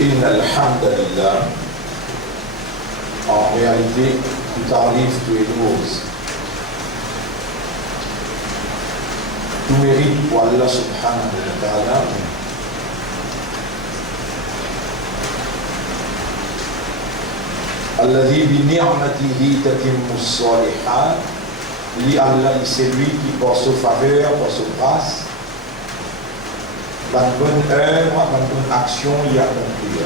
إن الحمد لله en réalité tout arrive, tout est rose. Tout mérite pour Allah subhanahu wa ta'ala. Alladhi bi ni'matihi tatimmu s-salihat. Li Allah, c'est lui qui par sa faveur, par sa grâce, dans bonne œuvre, dans bonne action, il y a accompli.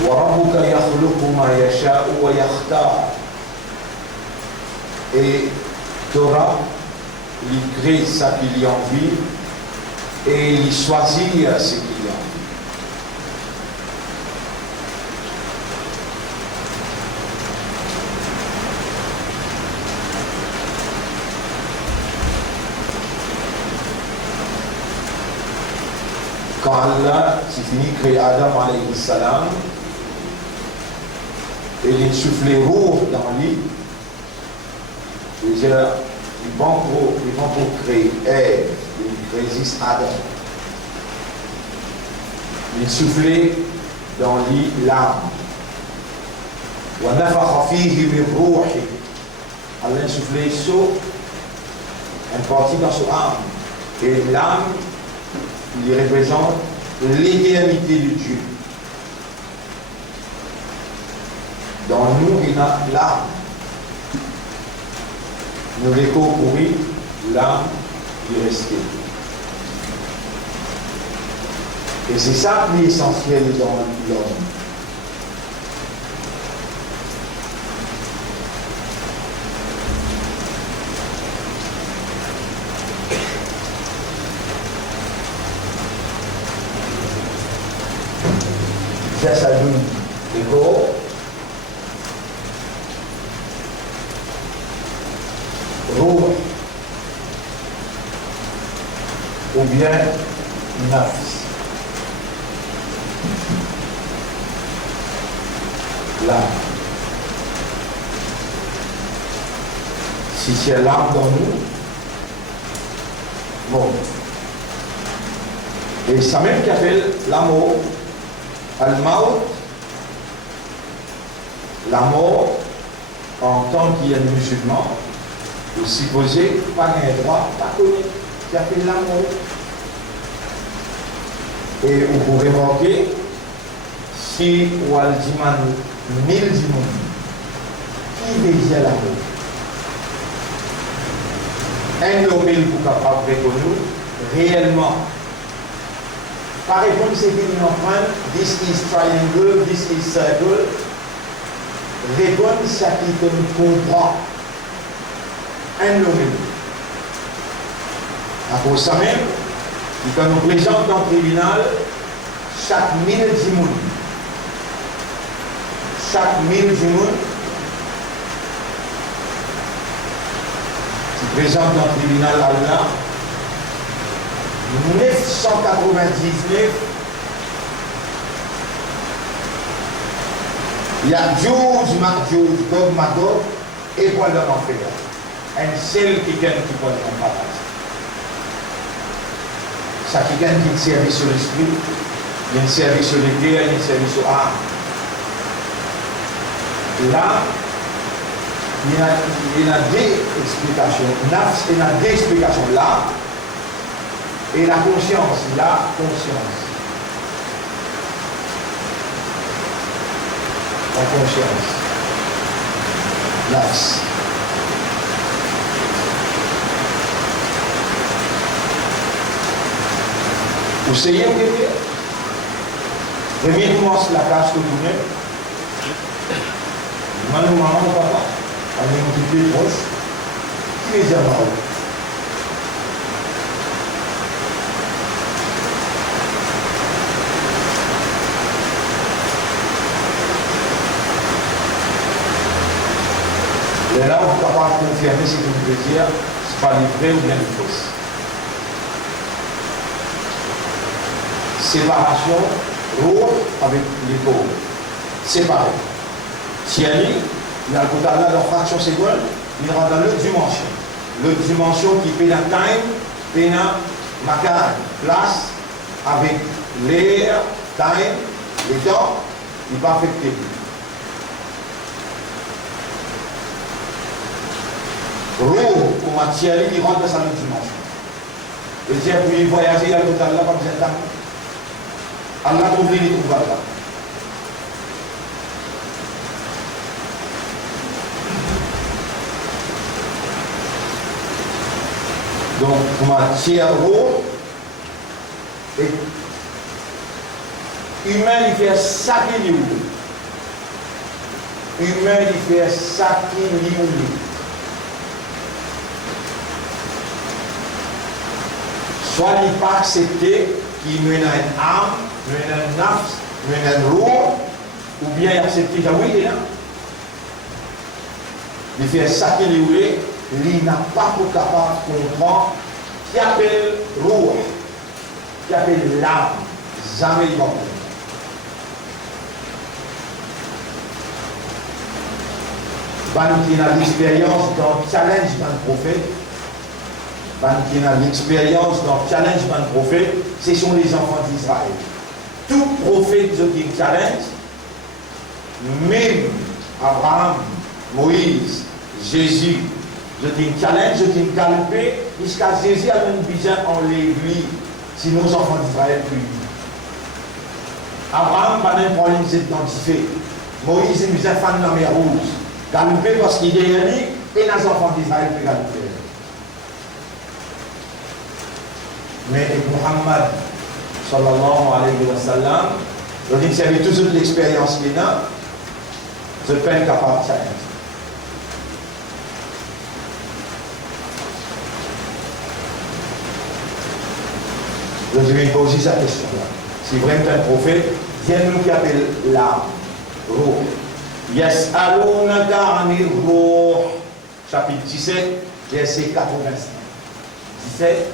وَرَبُّكَ يَخْلُقُ مَا يَشَاءُ وَيَخْتَارُ. Et Torah, il crée ce qu'il y a envie et il choisit ce qu'il y a envie. Quand Allah, c'est fini, crée Adam alayhi salam, et il souffle roux dans lui, c'est-à-dire, ils vont pour créer Ève, ils résistent Adam. Il souffle dans lui l'âme. وَنَفَخَ فِيهِ مِنْ رُوحِهِ. Allah souffle sur une partie dans son âme. Et l'âme, il représente l'éternité de Dieu. Dans nous, il y a l'âme. Nous l'écho pourri, l'âme est restée. Et c'est ça qui est essentiel dans l'homme. Ça donne l'ego, roux, ou bien nafs. L'âme. Si c'est l'âme dans nous, bon. Et ça même qui appelle l'amour. Al-Maut, la mort, en tant qu'il y a un musulman, vous supposez pas un droit, pas connu, qui appelle la mort. Et vous pouvez remarquer, si ou al-Diman 1000 dimons, qui désire la mort? Un ou 1000 pour capable de reconnaître réellement. Par exemple, c'est qu'il nous apprend, this is triangle, this is circle. Répondre ce qui nous comprend. Un nommé. À cause de ça même, quand nous présente dans le tribunal, chaque 1000 dimons, chaque 1000 dimons, qui présente dans le tribunal Allah, 999, il y a Juge, Gog, Magog, et quoi leur en faire. Un seul qui gagne qui peut en partage. Ça qui gagne qui service sur l'esprit, il y a un service sur les cœurs, il y a un service sur l'âme. Là, il y a des explications. Nafs, il y a des explications là. Et la conscience, la conscience. La conscience. L'axe. Vous savez où il est? Premier commence la tâche que vous mettez. Maman, maman, papa, on est multiplié proche. Qui les a marre? Et là, on ne peut pas confirmer ce que vous voulez dire, c'est pas vrai ou bien fausse. Séparation, roue avec les pauvres. Séparé. Si elle il y a le côté là, leur fraction seconde, il rentre dans l'autre dimension. L'autre dimension qui fait la time, fait la macan, place, avec l'air, time, les temps, il va affecter. Roux, ou matière, il rentre dans sa dimension. Et si puis voyager à l'hôtel là, comme c'est ça, Allah trouve les trouve là. Donc, matière roux, et humain, il fait ça qu'il y a. Humain, il fait ça qu'il y a. Soit il pas accepter qu'il mène à une âme, mène à une nafs, mène à une roue, ou bien il accepte que oui, il est là. Il fait ça qu'il est, il n'a pas pour capable de comprendre qui appelle roue, qui appelle l'âme, jamais il va comprendre. Qui a l'expérience dans le challenge d'un prophète, qui a l'expérience dans le challenge d'un prophète, ce sont les enfants d'Israël. Tout prophète qui challenge, même Abraham, Moïse, Jésus, qui challenge, qui calme, jusqu'à Jésus a même besoin enlever lui, sinon les enfants d'Israël plus. Abraham n'a même problème d'identifier. Moïse est besoin de faire la mer rouge. Calmer parce qu'il est ennemi et les enfants d'Israël peuvent calmer. Mais Muhammad sallallahu alayhi wa sallam, je dis que c'est toujours l'expérience qu'il a, je peine capable de ça. Je vais poser cette question-là. Si vraiment un prophète, viens-nous qui appelle l'âme, roh. Yas'alunaka 'anir ruh, chapitre 17, verset 85. 17,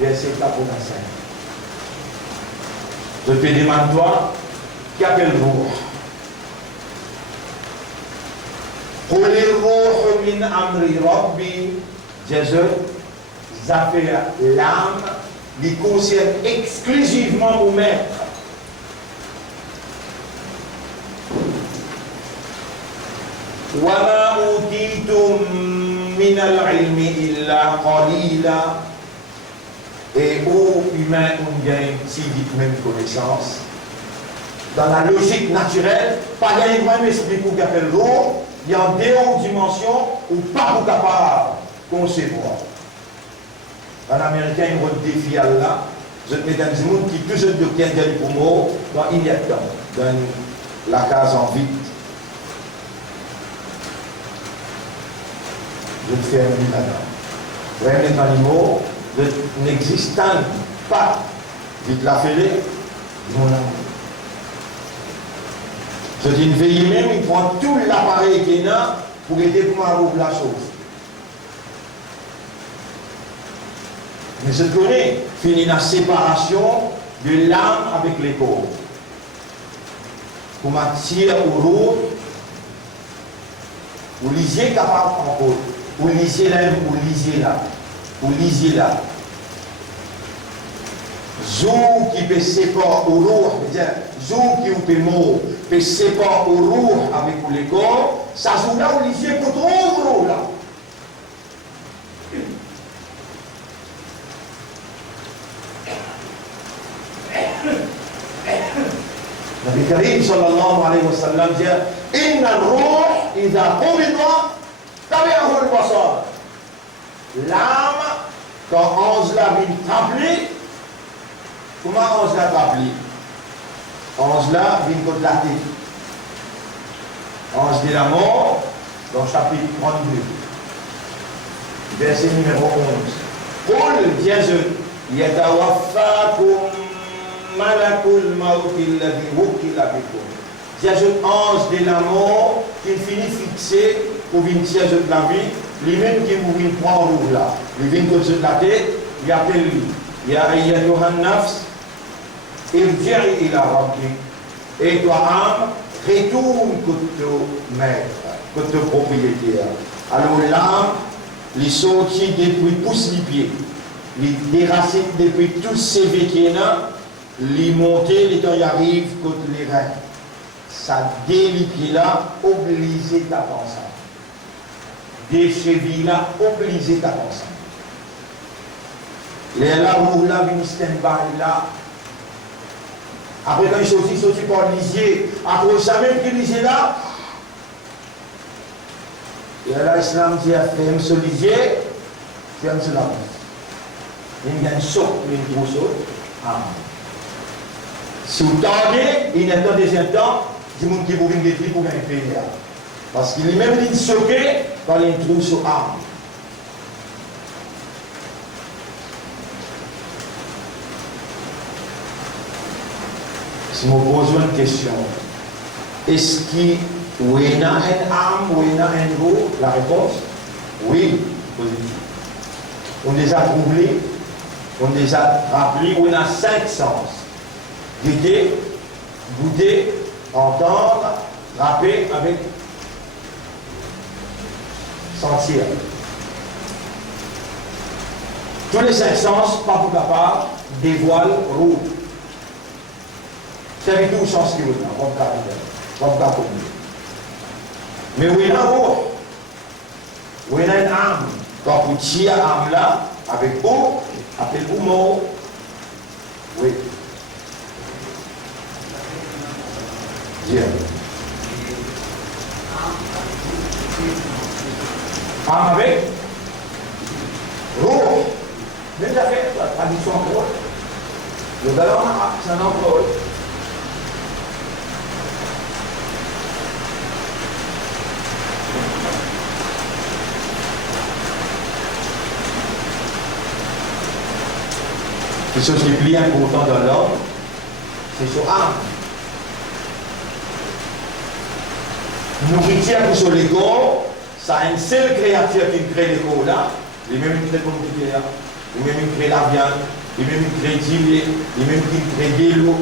verset 85. Je te demande toi, qui appelle ruh? Qul ruh min amri rabbi, Jésus, ça fait l'âme, qui concerne exclusivement au maître. وَمَا أُوتِيتُم مِّنَ الْعِلْمِ إِلَّا قَلِيلًا. Et aux humains, on gagne si vite même connaissance. Dans la logique naturelle, pas gagner même esprit pour qu'appelle l'eau, il y a en dehors dimension ou pas pour capable concevoir. Un Américain, il redéfie Allah. Je te mets dans des mondes qui toujours de bien gagner pour moi, dans il y a temps, dans la case en vide. Je te fais un but là-dedans. Vraiment, les animaux n'existent pas. Vite la fêlée, mon amour. Je dis, une veille même, il prend tout l'appareil qu'il y a pour aider pour ouvrir la chose. Mais je connais, finit la séparation de l'âme avec les corps. Pour m'attirer au roux, vous lisiez capable encore. Vous lisez là, vous lisez là. Vous lisez là. Zou qui peut séparer au roux, zou qui peut mort, peut séparer au roux avec les corps, ça joue là, vous lisez pour trop gros là. Nabi Karim sallallahu alayhi wa sallam dit Inna al-ruh idha qubida tabi'ahu al-basar. L'âme, quand on l'a mis trapelé, comment on l'a trapelé? On l'a mis contre la tête. On dit la mort dans le chapitre 32, verset numéro 11. Qul Jésus, yatawaffakum malakul mawti alladhi wukila bikum. Jésus, ange de la mort, qui finit fixé pour venir Jésus de la vie, lui-même qui vous vient prendre là. Il vient de la tête, il appelle lui. Ya ayyatuhan nafs, irji'i ila rabbik. Et toi, âme, retourne côté maître, côté propriétaire. Alors l'âme, les sorties depuis pousse les pieds. les déracines depuis tous ces véquiens, les montées, les temps y arrivent contre les reins. Ça déliqué là, obligé ta pensée. Des chevilles là, obligé ta pensée. Les là où là, une stand-by là. Après quand il sortit par l'isier, après ça même qu'il lisait là, et là l'islam dit à faire ce lisier, ferme cela. Il y a un saut, une grosse saut. Si vous tendez, il y a un temps des temps, du monde qui vous vient des tripes pour gagner pays. Parce qu'il est même dit choqué quand il trouve sur arme. Si je me pose une question, est-ce qu'il y a une arme ou une arme? La réponse, oui, positif. On les a troublés, on les a rappelés, on a 5 sens. Guider, goûter, entendre, frapper avec sentir. Tous les 5 sens, pas pour capable, dévoilent roux. C'est tout sens qui est là, on va pas. Mais oui, là, oui, il y a une arme. Quand vous tirez l'arme là, avec eau, appelle vous mot. Oui. Bien. Arme avec eau. Même la fête, la tradition en gros. Le ballon, c'est un emploi. C'est ce qui est plus important dans l'homme, c'est son âme. Nourriture pour sur l'ego, ça a une seule créature qui crée l'ego là, les mêmes qui créent le computer, les mêmes qui créent la viande, les mêmes qui créent le gilet, les mêmes qui créent de l'eau,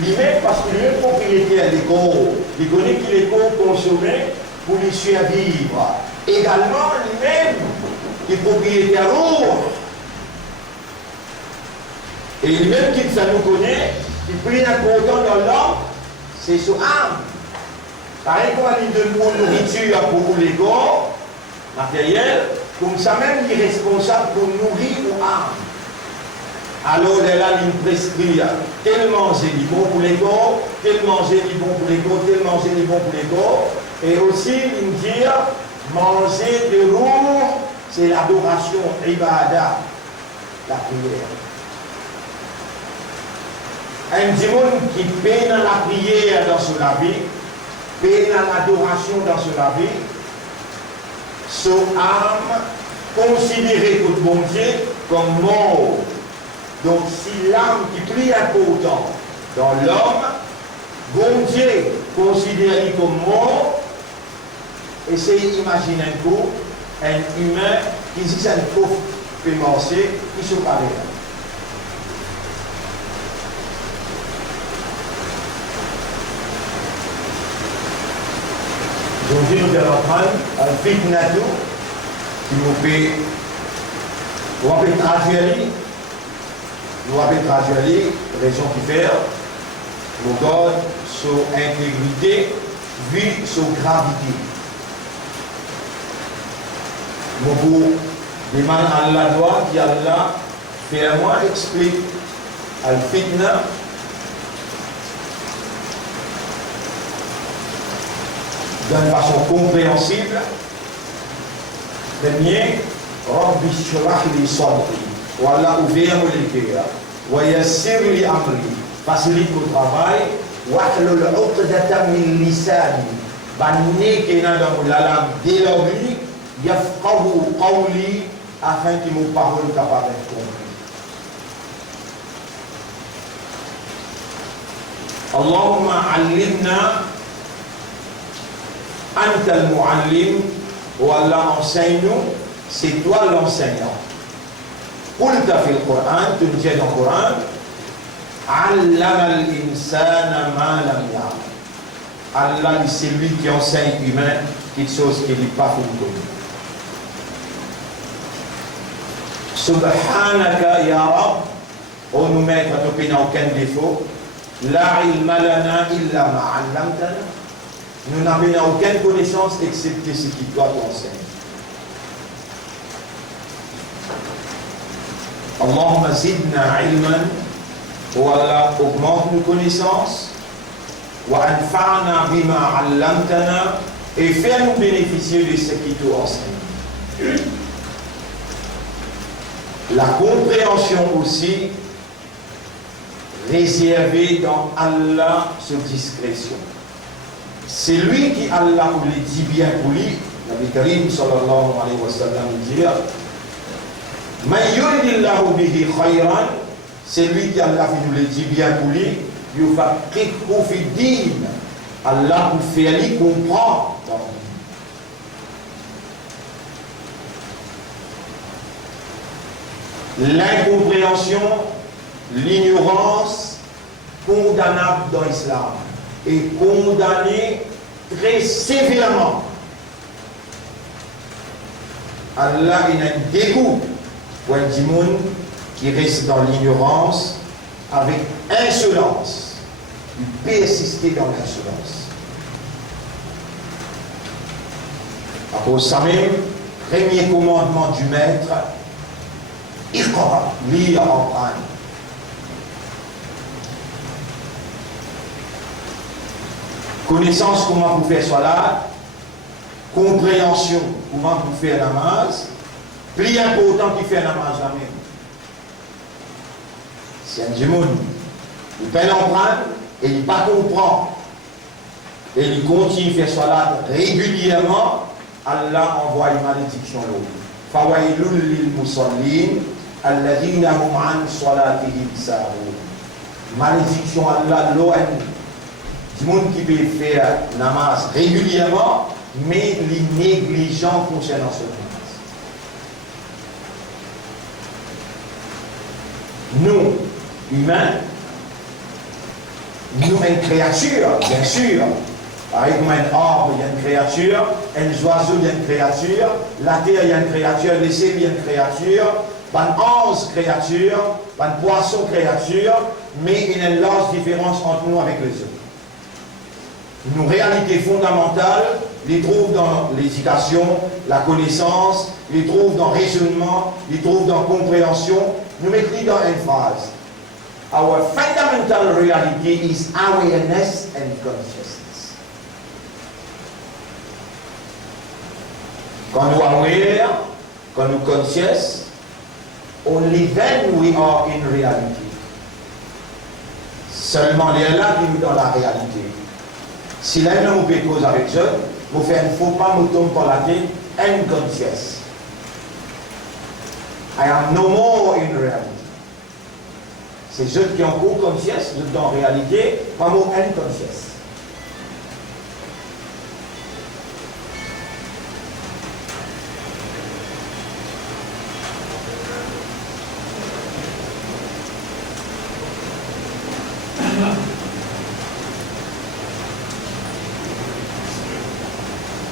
les mêmes parce que les mêmes propriétaires de l'ego, ils connaissent que l'ego consommé pour les survivre. Également, les mêmes qui propriétaires de l'eau. Et même qui ça nous connaît, qui plus important dans l'homme, c'est son âme. Pareil comme il donne une nourriture pour l'ego matériel, comme ça même il est responsable pour nourrir l'âme. Alors là, il prescrit tel manger du bon pour l'ego, tel manger du bon pour l'ego, tel manger du bon pour l'ego. Et aussi, il dit manger de l'eau, c'est l'adoration, ibada, la prière. Un démon qui peine dans la prière dans son vie, peine dans l'adoration dans son vie, son âme considérée comme bon Dieu comme mort. Donc si l'âme qui est plus important dans l'homme, bon Dieu considéré comme mort, essayez d'imaginer un coup, un humain qui dit ça ne peut pas marcher, qui se parle. Aujourd'hui, nous allons prendre un fitnatou qui nous fait, nous rappelle traduire, raison qui fait, nous garde sur intégrité, vie sur gravité. Nous vous demandons à Allah doit, qui Allah fait à moi, explique al fitna. D'une façon compréhensible. Premier, Rabbi shrah li sadri, voilà ouvert mon cœur, wa yassir li amri, facilite mon travail, wa hlul uqdatan min lisani, banni kena dans la langue de l'oreille, yafqahu qawli, afin que mon parole capable d'être compris. Allahumma allimna Anta al-mu'allim, ou Allah enseigne-nous, c'est toi l'enseignant. Qulta fil Qur'an, tu dis dans le Coran, Allama al-insana ma lam ya'lam. Allah, c'est lui qui enseigne humain quelque chose qui n'est pas connu. Subhanaka ya Rab, oh nous maîtres, tu n'as aucun défaut. La ilma lana illa ma 'allamtana. Nous n'avons aucune connaissance excepté ce qui toi t'enseigne. Allahumma zidna ilman, oh Allah, augmente nos connaissances. Wa anfa'na bima 'allamtana, et fais-nous bénéficier de ce qui t'enseigne. La compréhension aussi réservée dans Allah sur discrétion. C'est lui qui Allah nous le dit bien pour lui. Nabi Karim sallallahu alayhi wa sallam dit Man yuridillahu bihi khayran, c'est lui qui Allah nous le dit bien pour lui. Yufaqihu fi din, Allah nous fait lui comprendre. L'incompréhension, l'ignorance condamnable dans l'islam et condamnée très sévèrement. Allah il a un dégoût pour un djimoun qui reste dans l'ignorance avec insolence. Il persister dans l'insolence. À cause de ça même, premier commandement du maître, Iqra, lire en Coran. Connaissance, comment vous faire salat. Compréhension, comment vous faire namaz. Plus important qui fait namaz la même. C'est un djimoun. Il peine en prendre et il ne pas comprend. Et il continue à faire salat régulièrement. Allah envoie une malédiction l'autre. Fawailul lil musallin. Alladhina hum an salatihim sahun. Malédiction Allah l'ON. Du monde qui peut faire namaz régulièrement, mais les négligents concernant ce namaz. Nous, humains, nous, une créature, bien sûr. Pareil comme un arbre, il y a une créature, un oiseau, il y a une créature, la terre, il y a une créature, le ciel, il y a une créature. Pas 11 créatures, pas de poisson créature, mais il y a une large différence entre nous avec les autres. Une réalité fondamentale, les trouve dans l'éducation, la connaissance, les trouve dans le raisonnement, les trouve dans la compréhension. Nous mettons dans une phrase. Our fundamental reality is awareness and consciousness. Quand nous aware, quand nous conscious, only then we are in reality. Seulement les là qui nous dans la réalité. Si l'un nous fait cause avec eux, vous faites un faux pas, vous tombez par la tête, unconscious. I am no more in reality. C'est ceux qui ont co-conscious, nous dans la réalité, pas mot unconscious.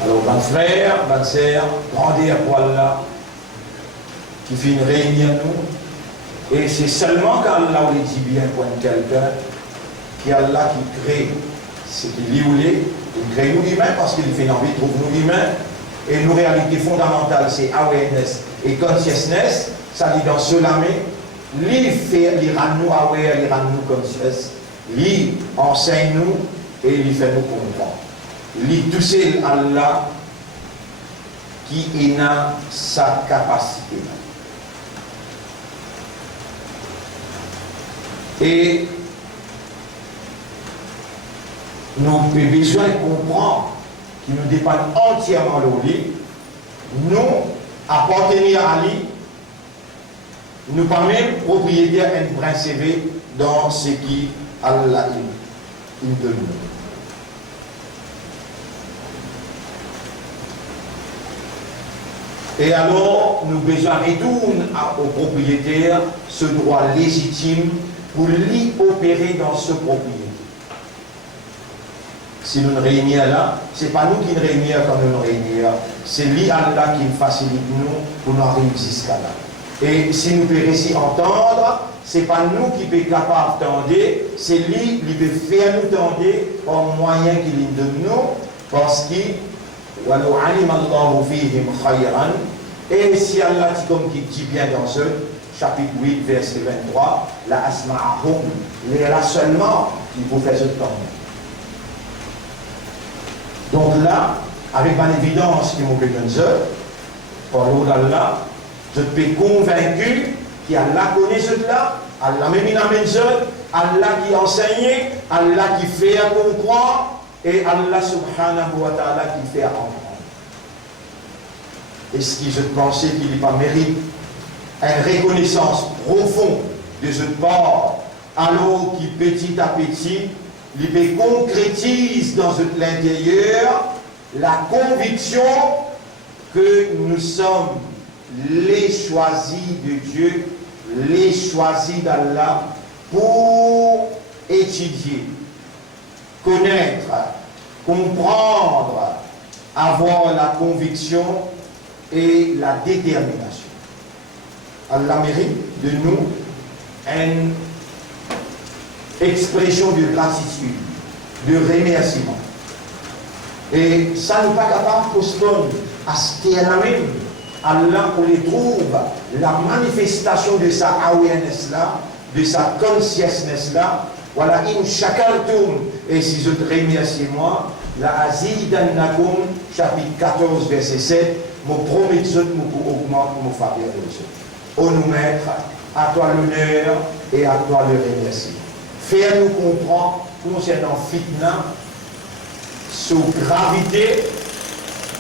Alors, bonne frère, bonne sœur, grandeur pour Allah, qui fait une réunion nous. Et c'est seulement quand Allah le dit bien pour quelqu'un, qui Allah qui crée ce qu'il voulait, il crée nous humains parce qu'il fait envie de trouver nous humains. Et nos réalités fondamentales, c'est awareness et consciousness. Ça dit dans cela, mais il rend nous aware, il rend nous conscious, il enseigne nous et il fait nous comprendre. Il tout seul Allah qui a sa capacité. Et nous avons besoin de comprendre qu'il nous dépend entièrement de lui. Nous, appartenir à lui, nous pas même propriétaires d'un principe dans ce qui Allah il donne. Et alors, nous besoin retourner au propriétaire ce droit légitime pour l'y opérer dans ce propriété. Si nous nous réunissons là, ce n'est pas nous qui nous réunissons quand nous nous réunissons, c'est lui Allah qui facilite nous pour nous arriver jusqu'à là. Et si nous pouvons réussir entendre, ce n'est pas nous qui sommes capables d'entendre, c'est lui qui peut faire nous entendre par moyen qu'il donne nous, parce que وَلَوْ عَلِمَ اللَّهُ فِيهِمْ خَيْرًا. Et si Allah dit comme qui dit bien dans ce chapitre 8, verset 23, la asma'ahum, il est là seulement qui vous fait ce temps. Donc là, avec une évidence qui m'ont fait comme ça, par l'eau d'Allah, je suis convaincu qu'Allah connaît cela, Allah même amène ça, Allah qui enseigne, Allah qui fait comprendre, et Allah subhanahu wa ta'ala qui fait comprendre. Est-ce que je pensais qu'il n'est pas mérite une reconnaissance profonde de ce part, alors qu'il petit à petit, il concrétise dans l'intérieur la conviction que nous sommes les choisis de Dieu, les choisis d'Allah pour étudier, connaître, comprendre, avoir la conviction et la détermination. Allah mérite de nous une expression de gratitude, de remerciement. Et ça n'est pas capable de postponer à ce qu'elle a même. Allah, on les trouve la manifestation de sa awareness là, de sa consciousness là. Voilà, in shakartum, et si je te remercie moi, la azidannakum, chapitre 14, verset 7, me promets que me augmente mon faveur de Dieu. Ô nous maître, à toi l'honneur et à toi le remerciement. Faire-nous comprendre concernant fitna, sous gravité,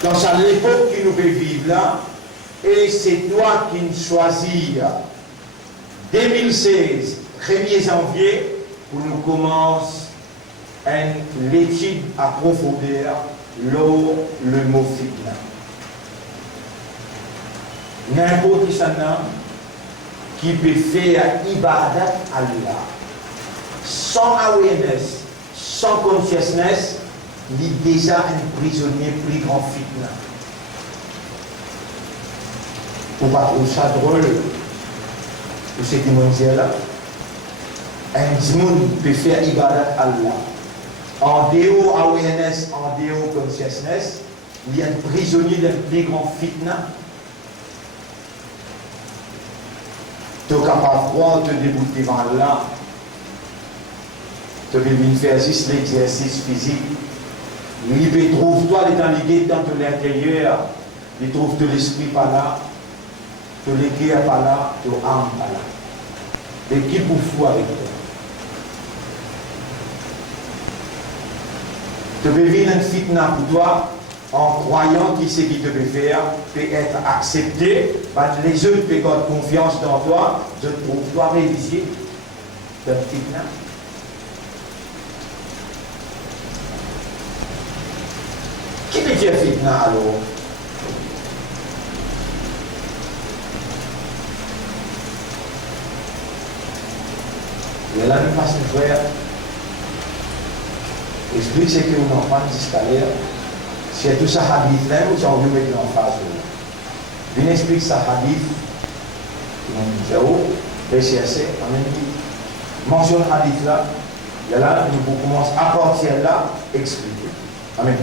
dans l'époque qui nous fait vivre là, et c'est toi qui nous choisis 2016, 1er janvier, pour nous commencer l'étude à profondeur le mot fitna. N'importe qui qui peut faire ibadat à Allah sans awareness, sans consciousness, il est déjà un prisonnier plus grand fitna. Pour pas trouver ça drôle, pour ce qui m'ont dit là, un monde peut faire ibadat à Allah. En dehors awareness, en dehors consciousness, il y a un prisonnier d'un plus grand fitna. Tu es capable de croire, te débouter devant Allah. Tu peux venir faire juste l'exercice physique. Il trouve toi dans l'idée dans l'intérieur. Il trouve de l'esprit par là, de l'éclair par là, de l'âme par là. Et qui pour fou avec toi? Tu peux vivre une fitna pour toi en croyant que ce qu'il te peut faire peut être accepté, les autres peuvent avoir confiance dans toi, je trouve toi réalisé de fitna. Qui peut dire fitna alors? Et là, nous passons frère. Explique ce que vous en parlez jusqu'à l'heure. C'est tout ça hadith là, ou j'ai envie de mettre en face. Viens expliquer ça hadith. PCSC, en même temps. Mentionne hadith là. Et là, nous commençons à partir de là, expliquer. Amen.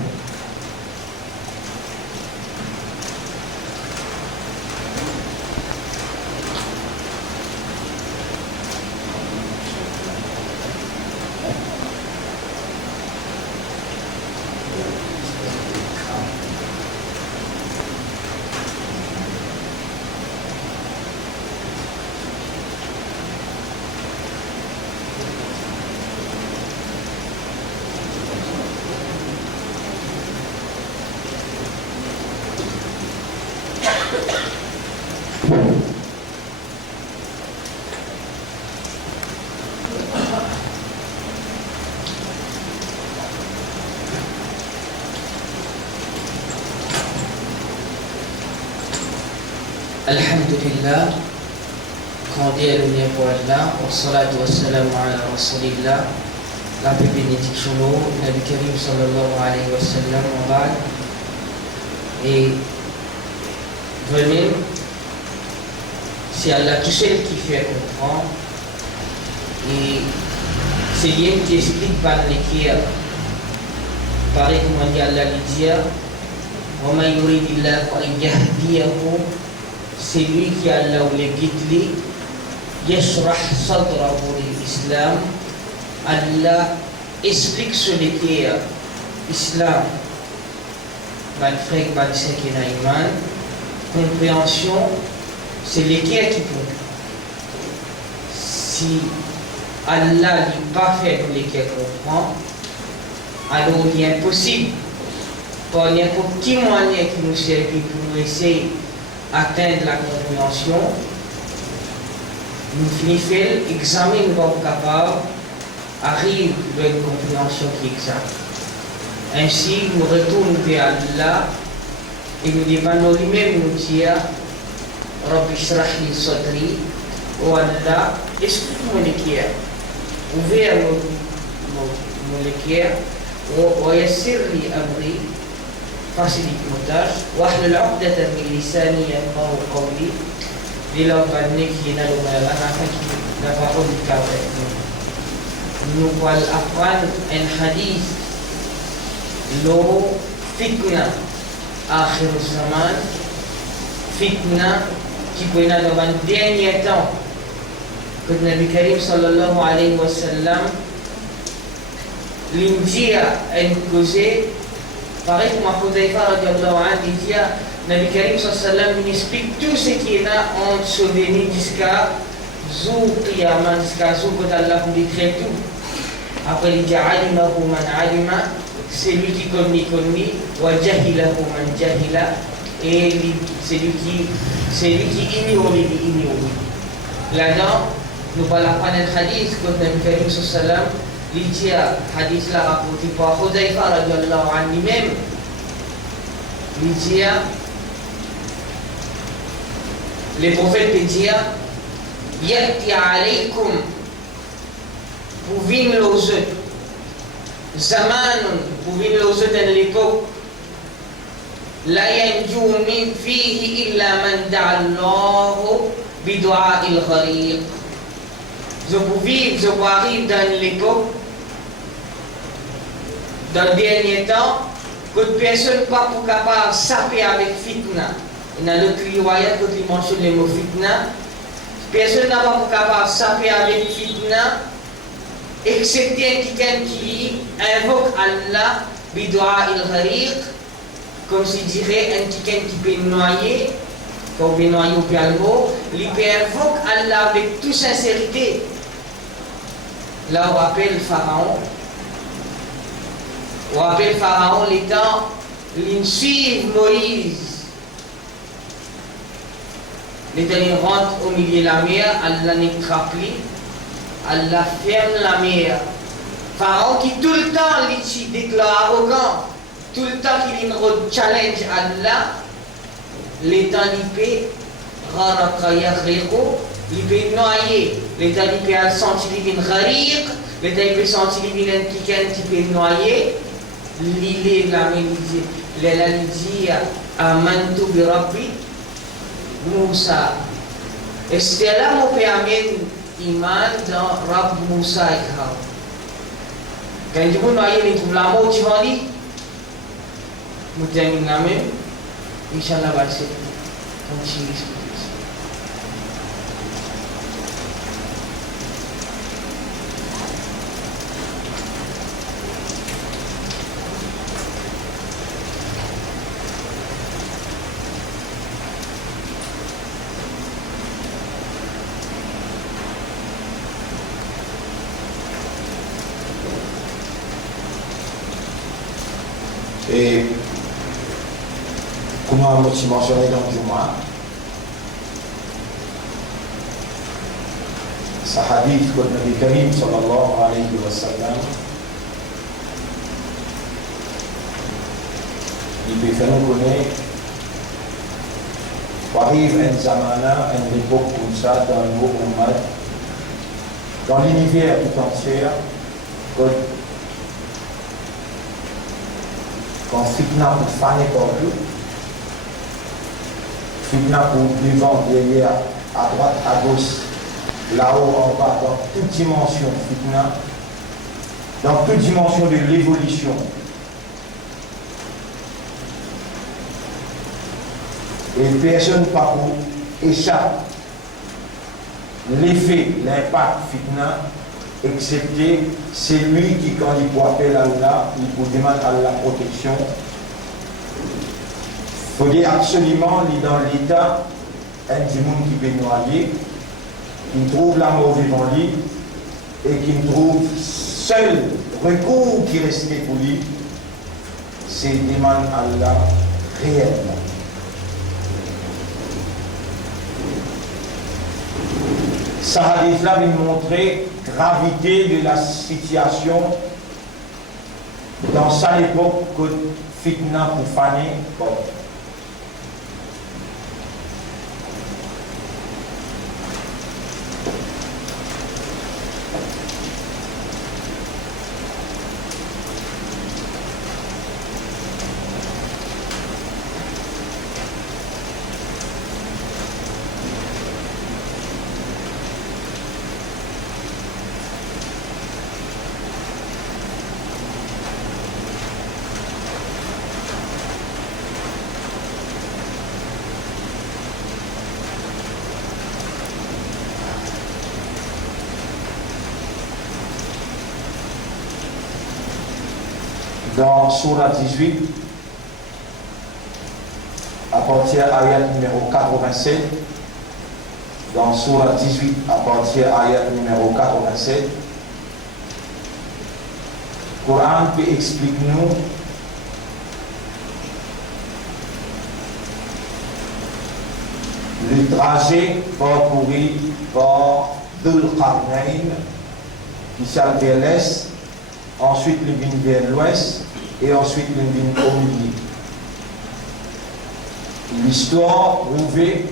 Alhamdulillah, cordial honneur pour Allah, wa salatu wa salam ala rasulillah, la paix bénédiction au Nabi Karim sallallahu alayhi wa sallam, en bas. Et vraiment, c'est Allah tout seul qui fait comprendre. Et c'est lui qui explique par l'écrire. Pareil comme dit Allah le dit, وَمَا يُرِيدِ اللَّهُ أَنْ يَهْدِيَهُ, c'est lui qui Allah ou les guide, يَشْرَحْ صَدْرَهُ l'islam. Allah explique ce l'écrire. Islam, ban frère, ban sekina iman, compréhension, c'est l'équerre qui compte. Si Allah n'est pas fait pour l'équerre comprendre, alors il est impossible, par n'importe quel moyen qui nous sert pour nous essayer d'atteindre la compréhension, nous finissons l'examen, nous sommes capables d'arriver à une compréhension qui est exacte. Ainsi, nous retournons vers Allah et nous demandons lui-même nous dire Rabbi shrah li sadri, oh Allah, explique-moi l'équerre, ouvert mon équerre, wa yassir li amri, facilite mon tâche, wa ahlul uqdatan min lisani yafqahu qawli, dis-leur qui est dans le mal, afin que la parole du cœur avec nous. Nous allons apprendre un hadith. Lo fitna akhir zaman, fitna qui peut être dans le dernier temps que le Nabi Karim sallallahu alayhi wa sallam l'India a causé. Pareil comme Hudayfa radiallahu anhu dit, Nabi Karim sallallahu alayhi wa sallam il explique tout ce qui est là en souvenir jusqu'à Zou Qiyamah, jusqu'à Zou que Allah vous décrit tout. Après il dit alimahu man alima, c'est lui qui connaît, wa jahilahu man jahila, et c'est lui qui ignore, Là-dedans, nous allons apprendre un hadith que le Nabi Karim sallallahu alayhi wa sallam, il dit, hadith là rapporté par Hudayfa radiallahu anhu lui-même, il dit, les prophètes disent, yati alaykum, pour venir aux autres, Zamanun, pour venir aux autres à l'époque, la yanju min fihi illa man da'allahu bidu'a il-ghariq. Je arrive dans l'époque, dans le dernier temps, que personne pas pour capable de saper avec fitna. Dans l'autre riwayat, quand il mentionne le mot fitna, personne n'a pas pour capable de saper avec fitna, excepté quelqu'un qui invoque Allah bidu'a il-ghariq, comme s'il dirait un quelqu'un qui peut noyer, comme peut noyer au piano, il peut invoquer Allah avec toute sincérité. Là on appelle Pharaon. On appelle Pharaon l'étant, il suit Moïse. L'étant il rentre au milieu de la mer, Allah n'est trappé. Allah ferme la mer. Pharaon qui tout le temps il déclare arrogant, tout le temps qu'il challenge Allah, l'état l'ipé, il peut noyer, l'état l'ipé a senti qu'il peut rire, l'état il peut sentir qu'il peut noyer, l'île la médie, il dit Amantu bi Rabbi Moussa. Et c'était là mon père amène iman dans Rab Moussa et Haroun. Quand il dit noyer, il trouve la mort, tu vas dire, nous terminons la même, Inch'Allah va se continuer. Et comment je mentionné dans le Jumu'ah, ce hadith que le Nabi Karim sallallahu alayhi wa sallam il peut faire nous connaître arrive un zamana, une époque comme ça dans le Ummah, dans l'univers tout entier, quand fitna pour faner pour lui, fitna pour devant, derrière, à droite, à gauche, là-haut, en bas, dans toute dimension fitna, dans toute dimension de l'évolution. Et personne par où échappe l'effet, l'impact fitna, excepté celui qui, quand il peut appeler Allah, il peut demander à la protection. Il faut dire absolument, il est dans l'état, un du monde qui peut noyer, qui trouve la mort devant lui et qui trouve seul recours qui restait pour lui, c'est demander à Allah réellement. Ce hadith-là vient montrer la gravité de la situation dans cette époque que fitna pour faner. Bon. Dans Surah 18, à partir de l'ayat numéro 87, dans Surah 18, à partir de l'ayat numéro 87, le Coran peut expliquer nous le trajet parcouru par Dhul Qarnayn, qui s'est vers l'est, ensuite le vin vers l'ouest, et ensuite le vin au milieu. L'histoire prouvée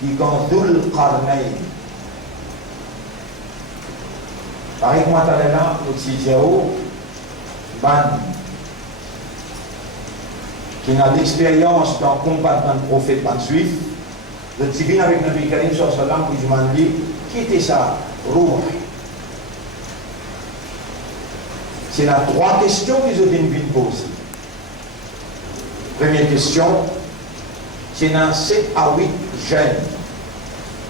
qui quand Dhul Qarnayn, par exemple, là, au Tidiao, qui a l'expérience dans le combat d'un prophète juif, le Tibin avec le Nabi Karim sallallahu alayhi wa sallam, qui demande lui, qui était ça, Rouh. C'est la trois questions que je viens de poser. Première question, c'est dans 7 à 8 jeunes.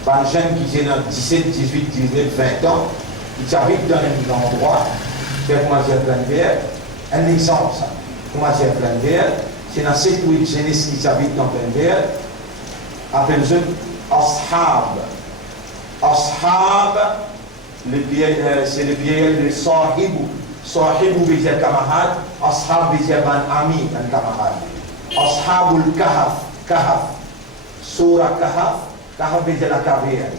Pas jeunes qui sont dans 17, 18, 19, 20 ans, qui habitent dans un endroit, c'est comment dire plein de verre. Un exemple, ça. Comment dire plein de verre, c'est dans 7 ou 8 jeunes qui habitent dans plein de verre, appelle-se Ashab. Ashab, c'est le biais de Sahibou. Sahibou veut dire camarade, Ashab veut dire ami, un camarade. Ashabul Kahf, Kahf, Surah Kahf, Kahf veut dire la caverne.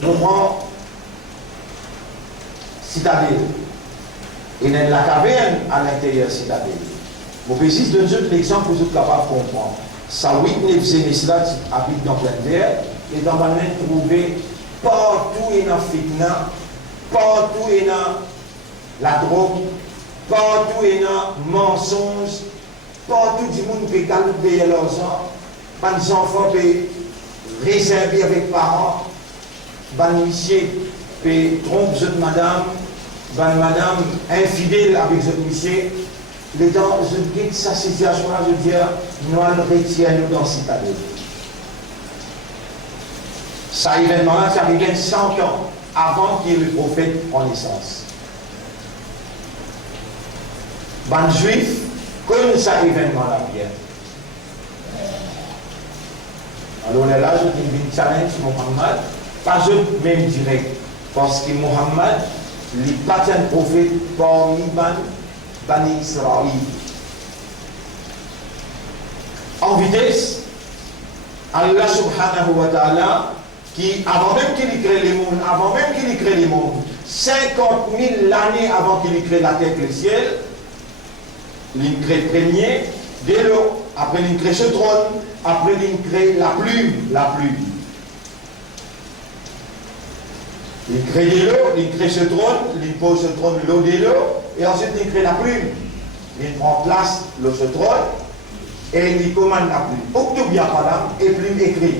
Moment citadelle. Et dans la caverne à l'intérieur citadelle. Vous pouvez juste donner l'exemple que vous êtes capable de comprendre. Ça, 8-9 Zénisla habitent dans plein d'air, et dans la main trouver partout et dans fitna, partout et dans la drogue, partout et dans mensonge, partout du monde peut calmer leurs enfants, les enfants peuvent réserver avec parents, les messieurs peuvent tromper cette madame, les madame infidèle avec cette monsieur. Les gens, je quitte cette situation-là, je dis, nous allons retirer nous dans la citadelle. Ça événement-là, ça arrivé 100 ans avant qu'il y ait le prophète en naissance. Les juifs connaissent cet événement-là bien. Alors on est là, je dis une challenge Mohammed, pas je même direct, parce que Mohammed, il n'est pas un prophète parmi Bani Israël. En vitesse, Allah subhanahu wa ta'ala, qui, avant même qu'il crée les mondes, 50 000 années avant qu'il crée la terre et le ciel, il crée premier, dès lors, après il crée ce trône, après il crée la plume. Il crée de l'eau, il crée ce trône, il pose ce trône l'eau de l'eau, et ensuite il crée la plume. Il prend place ce trône, et il commande la plume. Octobre, et plume écrit.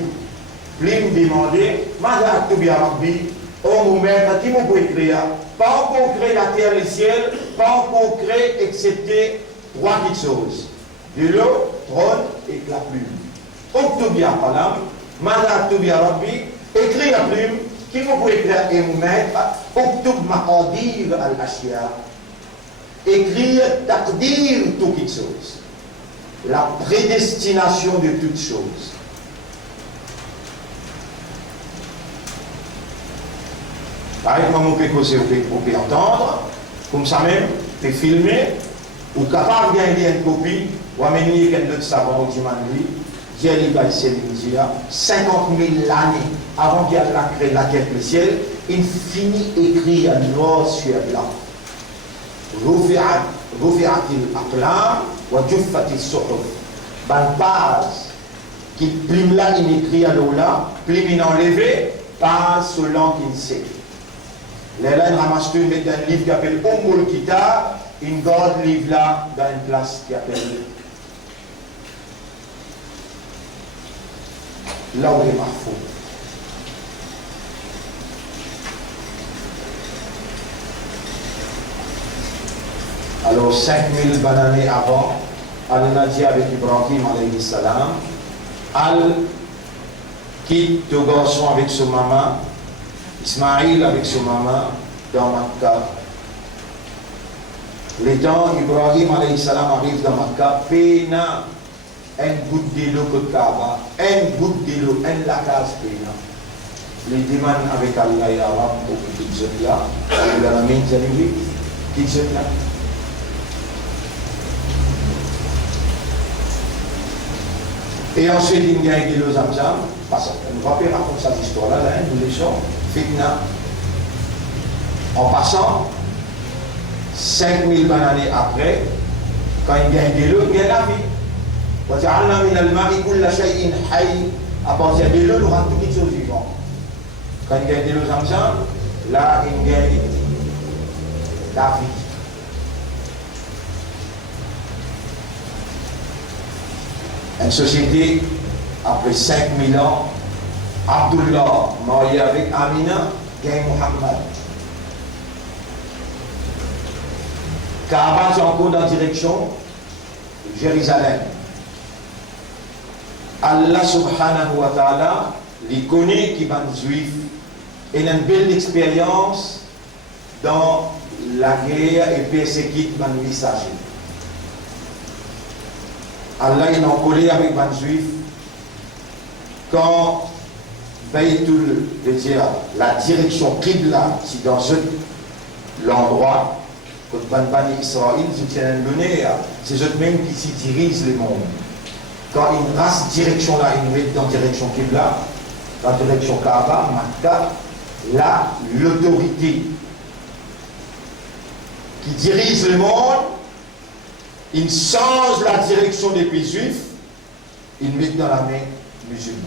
puis me demander, Mada Aktubi Rabbi, oh mon maître, qui m'ont écrire? Pas encore créé la terre et le ciel, pas encore créé excepté trois petites choses. De l'eau, trône et la plume. Aktubi Palam, Mada Aktubi Rabbi, écrit la plume, qui m'ont écrire et mon maître, Aktub Maqadir al-Ashya, écrire Takdir toutes les choses. La prédestination de toutes choses. Pareil, moi, on peut causer, on peut entendre, comme ça même, on peut filmer, ou capable de gagner une copie, ou amener quelqu'un d'autre savant au Dimandri, Dieu libère 50 000 années avant qu'il y ait créé la terre et le ciel, il finit écrit à noir sur blanc. رفعت الأقلام وجفت الصحف. Ban page qui plume là, il écrit à l'eau là, plume il enlevé, page selon qu'il sait. Les là, il ramasse tout, il met dans un livre qui s'appelle Ummul Kitab, il garde le livre là dans une place qui s'appelle là où il est marfou. Alors 5000 années avant, Allah a dit avec Ibrahim alayhi salam, Al quitte le garçon avec son maman, Ismaïl avec son maman dans Makkah. Les temps, Ibrahim alayhi salam arrive dans Makkah, pena un goutte de l'eau que Kaaba, un goutte de l'eau, un lacage pena. Les demandent avec Allah et Allah pour qu'ils soient là, il a la main de qu'ils soient là. Et ensuite, il y a eu le Zamzam, parce qu'on va pas raconter cette histoire-là, nous les gens, fitna. En passant, 5000 années après, quand il y a eu l'eau, il y a la vie. وَجَعَلْنَا مِنَ الْمَاءِ كُلَّ شَيْءٍ حَيٍّ. À partir de l'eau, nous rendons toutes les choses vivantes. Quand il y a eu le Zamzam, là, il y a eu la vie. Une société, après 5000 ans, Abdullah, marié avec Amina, gagne Muhammad. Kaaba, c'est encore dans la direction de Jérusalem. Allah subhanahu wa ta'ala, les connaît qui va nous juifs, et une belle expérience dans la guerre et persécute les messagers. Allah est en colère avec les juifs quand Baytul, dire la direction Qibla, c'est dans l'endroit que Bani Israël se tiennent donné, c'est eux-mêmes qui s'y dirigent le monde. Quand ils restent direction là, ils mettent dans direction Qibla, dans direction Kaaba, Makkah, là, l'autorité qui dirige le monde, ils changent la direction des pays juifs, ils mettent dans la main musulmane.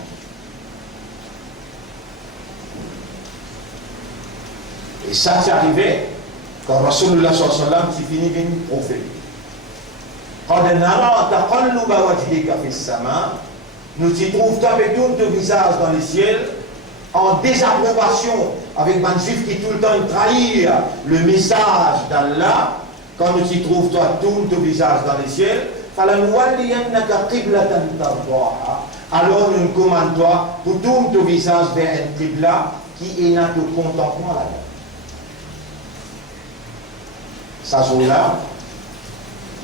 Et ça, c'est arrivé quand Rasulullah sallallahu alayhi wa sallam s'est fini d'une prophète. Nous y trouvons avec tout le visage dans le ciel, en désapprobation avec les juifs qui tout le temps trahissent le message d'Allah. Quand nous y trouvons toi tout le visage dans le ciel, alors nous commandons toi pour tout le visage vers un qibla qui est notre contentement là-bas. Ça jour-là,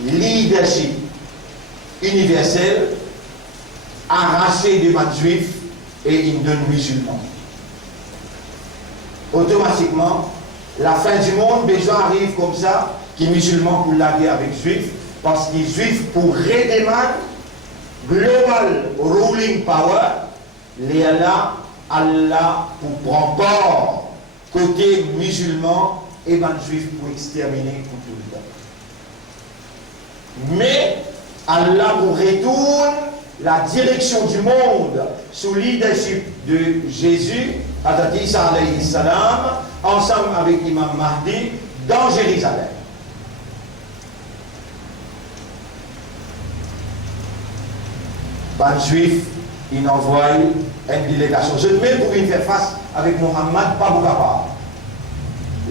leadership universel arraché des juifs et une donne musulmans. Automatiquement, la fin du monde, les gens arrivent comme ça, qui est musulman pour la guerre avec juifs, parce que les juifs, pour redemander global ruling power, les Allah pour prendre part côté musulman et les juifs pour exterminer pour tout le temps. Mais Allah pour retourne la direction du monde sous leadership de Jésus, Hazrat Isa alayhi salam, ensemble avec Imam Mahdi, dans Jérusalem. Les juifs, ils envoient une délégation. Je même pour faire face avec Mohammed, pas pour capable.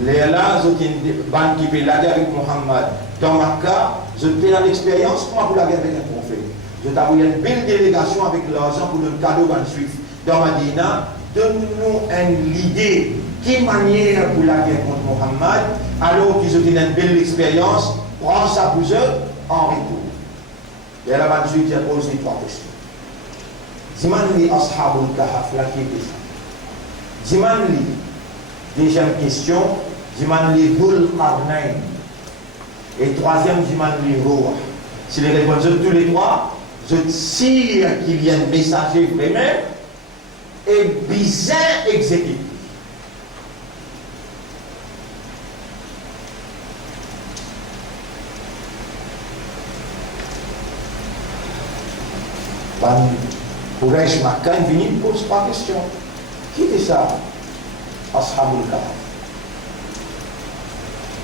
Les là, je suis une bande qui peut l'aller avec Mohammed. Dans ma cas, je fais l'expérience, comment vous l'avez avec un prophète. Je t'ai envoyé une belle délégation avec l'argent pour le cadeau dans le suif. Dans Madina, donne-nous une idée, quelle manière pour la guerre contre Mohammed, alors qu'ils ont une belle expérience, prends ça pour eux en retour. Et là, je vais poser 3 questions. Dis-moi-lui, Ashabul Kahf, là qui est ça. Dis-moi-lui, deuxième question, dis-moi-lui, Dhul Qarnayn. Et troisième, dis-moi-lui, Ruh. Si les réponses tous les 3, je tire qu'il y a un messager vraiment et bien exécuté. Quraysh Makkah venu me pose 3 questions. Qui était ça? Ashabul Kahf.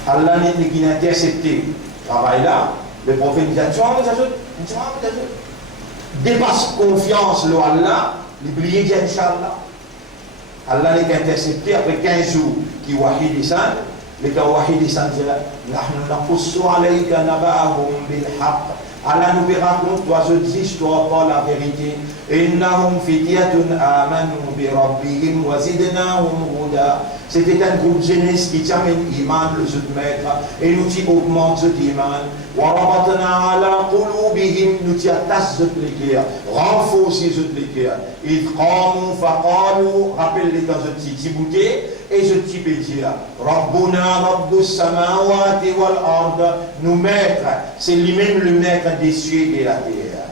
Allah n'est qui n'a intercepté travail là. Le prophète dit dépasse confiance le Allah, l'oublier dit Inch'Allah. Allah n'est qu'intercepté après 15 jours qui wahid isan, les cas wahid isan dit nahnu naqussu alayka naba'ahum bil haqq. Allah nous raconte toi cette histoire par la vérité. Innahum fityatun amanu bi rabbihim wa zidnahum huda. C'était un groupe jeunesse qui tient un iman le jeune maître et nous qui augmente cet iman. Wa rabatna ala qulubihim nous qui attache cette l'équerre, renforcer cette l'équerre. Ils qamu faqalu, rappelle les dans ce petit bouquet et ce petit pédir. Rabbuna rabbus samawati wal ard. Nous maître, c'est lui-même le maître des cieux et de la terre.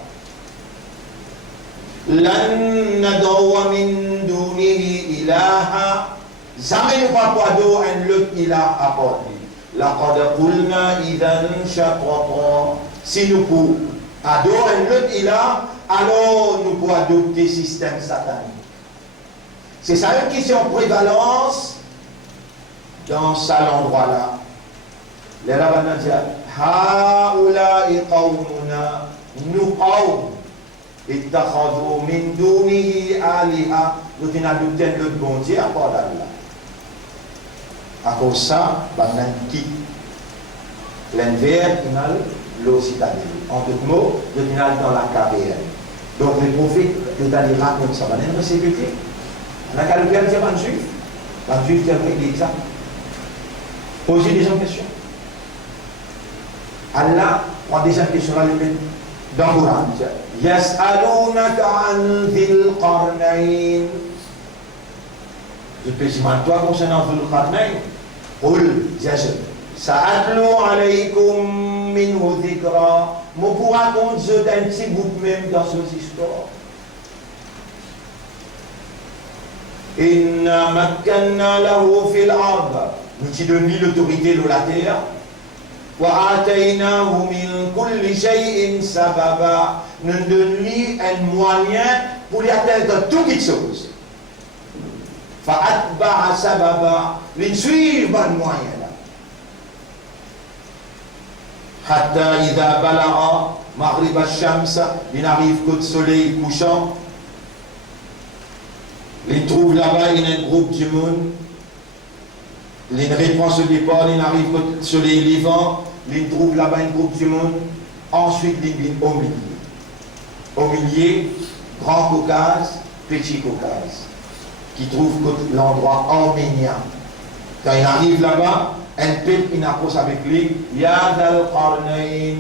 Lan nad'uwa min dunihi ilaha. Jamais nous pas d'eau un autre ilah apporté. Laqad qulna idhan shatata. Si nous pouvons adorer un autre ilah, alors nous pouvons adopter le système satanique. C'est ça une question de prévalence dans cet endroit-là. Les rabbins disent Haoula'i qawmuna nous qawm ittakhadhu min dunihi aliha. Nous avons adopté un autre bon Dieu à part d'Allah. À cause de ça, on quitte l'envers final, l'eau citadelle. En d'autres mots, le final dans la carrière. Donc les prophètes, ils allaient raconter ça. On a répété. On a qu'à le faire dire un juif. Un juif qui a fait l'examen. Posez des questions. Allah prend des questions à lui dans le Coran. Yas'alunaka an dhil qarnayn. Je peux dire, toi concernant Dhul Qarnayn, Qul, Sa'atlu alaykum minhu dhikra. Moi pour raconter d'un petit bout même dans cette histoire. Inna makkanna lahu fil ard. Nous t'y donnons l'autorité de la terre. Wa ataynahu min kulli shay'in sababa. Nous donnons un moyen pour y atteindre toutes les choses. Fa'atba'a sababa, les suivre le moyen là. Hatta idha bala'a maghrib ash-shams, il n'arrive qu'au soleil couchant. Il trouve là-bas un groupe du monde. Il reprend ce départ, il n'arrive qu'au soleil levant. Il trouve là-bas un groupe du monde. Ensuite, il vient au milieu. Au milieu, Grand Caucase, Petit Caucase. Qui trouve l'endroit arménien. Quand il arrive là-bas, un peuple il approche avec lui. Ya Dhal Qarnayn,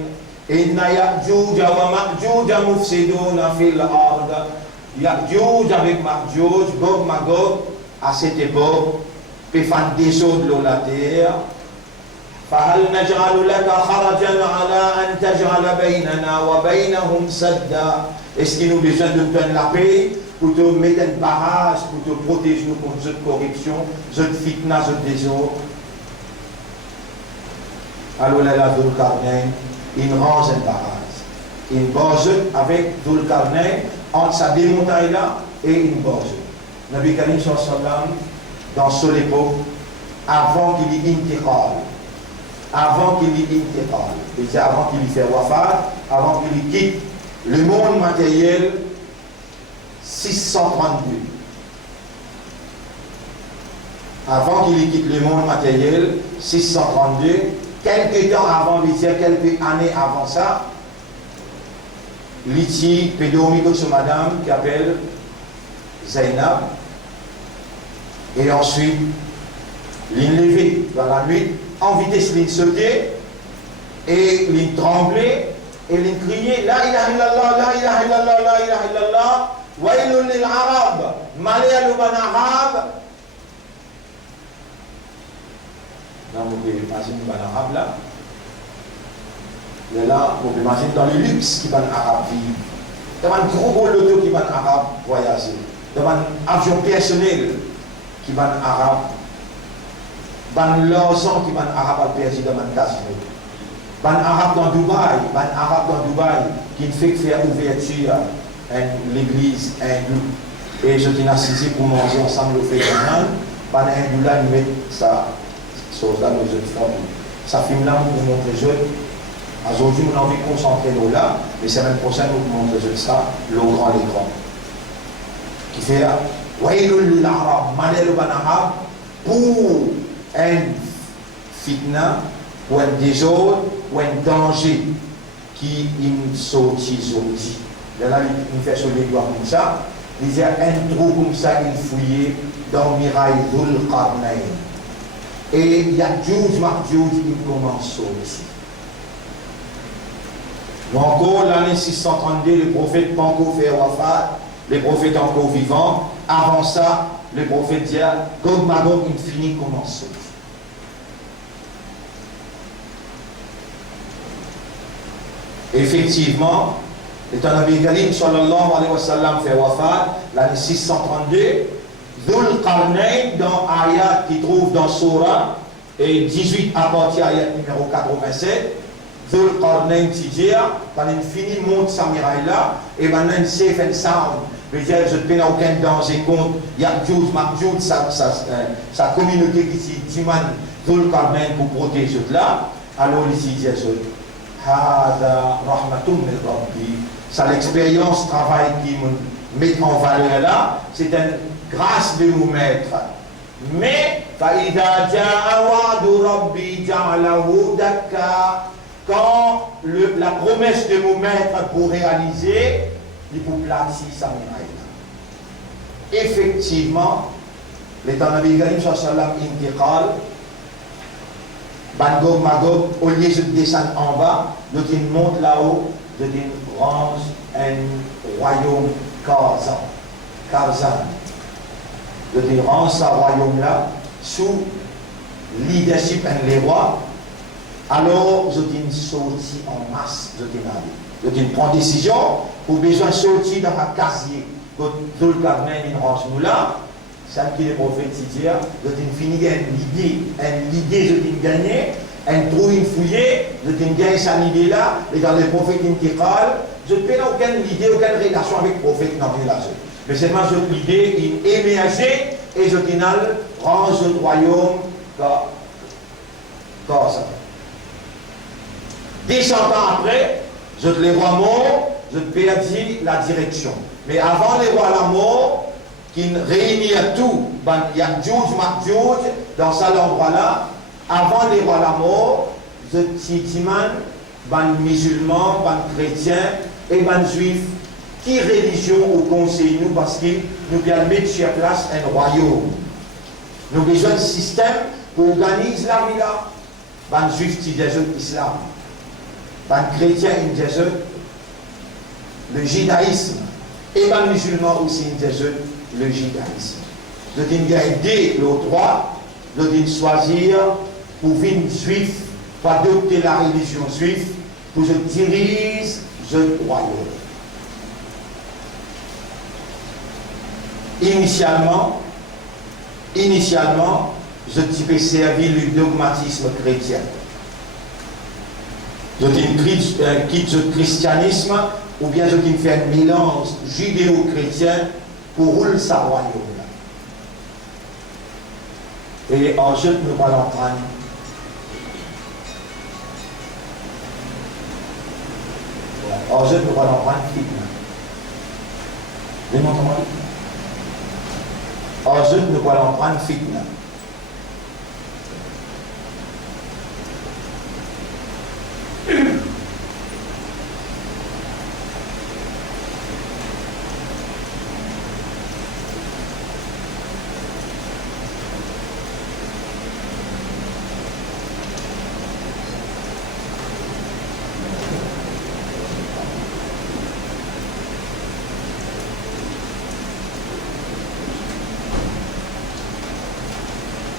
inna Ya'juj wa Ma'juj mufsiduna fil ard. Ya'juj avec Ma'juj, Gog Magog, à cette époque, peut faire descendre l'eau la terre. فهل نجعل لك خرجا على أن تجعل بيننا وبينهم سدا. Est-ce qu'il nous a besoin de donner la paix pour te mettre un barrage, pour te protéger nous contre cette corruption, cette fitna, ce désordre? Alors là, Dhul Qarnayn, il range un barrage. Il base avec Dhul Qarnayn entre sa démontagne là et une base. Nabi Karim sallam, dans cette époque, avant qu'il y ait intiqal, avant qu'il y ait intiqal, c'est-à-dire avant qu'il y ait wafat, avant qu'il y quitte le monde matériel, 632. Avant qu'il quitte le monde matériel, 632, quelques temps avant, quelques années avant ça, Liti pédomico sur madame qui appelle Zainab, et ensuite l'enlever dans la nuit, en vitesse l'in sauter, et l'in trembler, et l'in crier La ilaha illallah, la ilaha illallah, la ilaha illallah, wailun lil arab, malaya le ban arabe. Là, vous pouvez imaginer le ban arabe là. Et là, vous pouvez imaginer dans le luxe qui va en arabe vivre. Dans un gros loto qui va en arabe voyager. Dans un avion personnel qui va en arabe. Dans l'argent qui va en arabe à perdu dans un casino. Dans arabe dans Dubaï. Dans arabe dans Dubaï qui ne fait que faire ouverture à l'église hindoue. Et je t'ai assisté pour manger ensemble au fait de dans hindou là, ils mettent ça. Chose là, nos autres femmes. Ça filme là pour montrer les autres. Aujourd'hui, on a envie de concentrer l'eau là, mais la semaine prochaine, on vous montre ça, l'eau grand l'écran. Qui fait Wailul l'arabe, malheur le ban arabe, pour un fitna, ou un désordre, ou un danger qui est sorti aujourd'hui. Là, il fait sur les doigts comme ça, il y a un trou comme ça, il fouillait dans le mirail Dhul Qarnayn. Et il y a Djouz Marjouz qui commence aussi. Donc encore l'année 632, le prophète pas encore fait wafat, les prophètes encore vivants. Avant ça, le prophète dit Gog Magog, il finit commence. Effectivement, le Nabi Karim sallallahu alayhi wa sallam fait wafat l'année 632. Dhul Qarnayn dans ayat qui trouve dans Surah et 18 à partir de ayat numéro 87. Dhul Qarnayn Tidjir, quand il finit monte sa miraille là, et maintenant il safe and sound. Je ne peux aucun danger contre Ya'juj, Ma'juj, sa communauté qui s'y dimane Dhul Qarnayn pour protéger là. Alors il s'y dit Hada rahmatum min Rabbi. Ça l'expérience, travail qui me met en valeur là, c'est une grâce de mon maître. Mais, فَإِذَا جَاءَ وَعْدُ رَبِّي جَعَلَهُ دَكَّا. Quand la promesse de mon maître pour réaliser, il faut placer sa miraille. Effectivement, l'état Nabi Karim sallam intiqal, Ban Gog Magog, au lieu de descendre en bas, donc il monte là-haut, de range un royaume Karzan. De range ce royaume-là sous leadership des rois. Alors, je dis sorti en masse, je dis prend décision pour besoin de sortir dans un casier. Quand Dhul Qarnayn il range nous là, ça qui est prophète dire, je dis finir une idée, je dis gagner, un trou une fouillé, je dis gagner cette idée là, et dans les prophètes intégrales, je ne peux aucune idée, aucune relation avec le prophète non relation. Mais c'est moi l'idée, il émergé et je dis range le royaume comme ça. 10 ans après, je te les vois morts, je te perdis la direction. Mais avant les rois la mort, qui réunirent tout, il y a Djouz, Marjouz, dans cet endroit-là, avant les rois la mort, je t'imane, musulmans, chrétiens et juifs, qui religion au conseil nous parce que nous devons mettre sur place un royaume. Nous avons besoin de système pour organiser la vie là. Juifs qui disent l'islam. Les chrétiens ils disent le judaïsme et les musulmans aussi ils disent le judaïsme. Nous devons aider le droit, nous devons choisir pour venir juif, pour adopter la religion juive, pour se diriger le royaume. Initialement, je t'ai servi le dogmatisme chrétien. Je quitte le christianisme ou bien je t'ai fait un mélange judéo-chrétien pour rouler sa royaume. Et ensuite, nous allons prendre fitna. Démontre-moi. Ensuite, nous allons prendre fitna.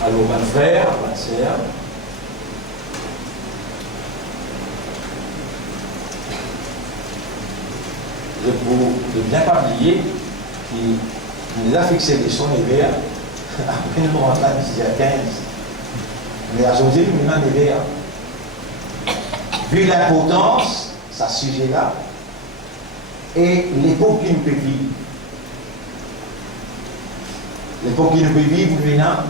Alors, mon frère, ma sœur, je ne bien pas oublier qu'il nous a fixé les sons hiver, après nous rentrons à 10h15. Mais à José, nous avons hiver. Vu l'importance, ce sujet-là, et l'époque qui nous peut vivre. L'époque qui nous peut vivre, nous avons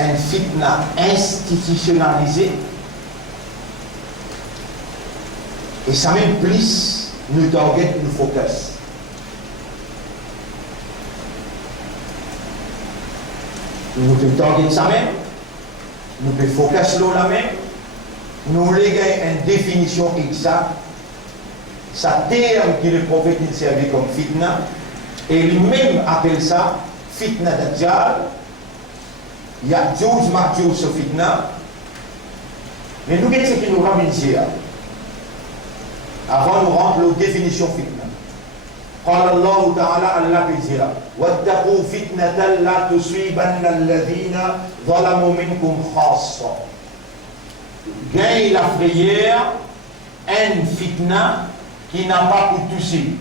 un fitna institutionnalisé, et ça même plus nous target, nous focus. Nous pouvons target ça même, nous pouvons focus là même, nous léguons une définition exacte, ça terme que le prophète il servait comme fitna, et lui-même appelle ça fitna dajjal. Il y a 12 martyrs sur fitna, mais nous, qu'est-ce qui nous ramène ici? Avant nous rendre la définition fitna. قال الله تعالى الله بيزيرا واتقوا فتنة لا تصيبن الذين ظلموا منكم خاصة. Gagne la prière, une fitna qui n'a pas pour toucher.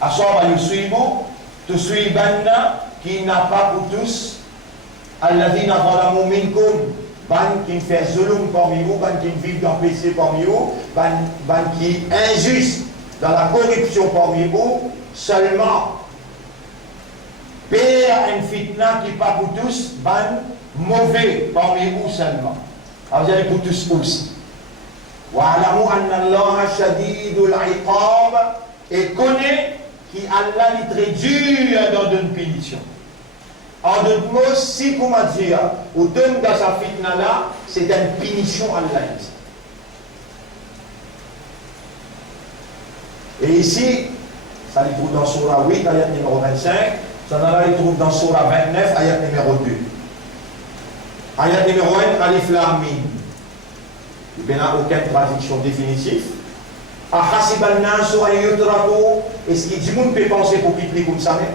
À soi, nous suivons, tu suis qui n'a pas pour tous. Alladhina zalamu minkum, ban qui fait zulum parmi vous, ban qui vit dans le péché parmi vous, ban qui est injuste dans la corruption parmi vous, seulement père une fitna qui pas pour tous, ban mauvais parmi vous seulement. Alors vous allez pour tous aussi. Wa'alamu anna Allah shadidul iqab, et connaît qu'Allah est très dur dans une punition. En d'autres mots, si vous m'avez dit, ou donne dans sa fitna là, c'est une punition à Allah. Et ici, ça le trouve dans Surah 8, ayat numéro 25, ça le trouve dans Surah 29, ayat numéro 2. Ayat numéro 1, Alif Lam Mim. Il n'y a aucune traduction définitive. Ahasiban nasu an yutraku, est-ce qu'il dit qu'on peut penser pour qu'il plie comme ça même?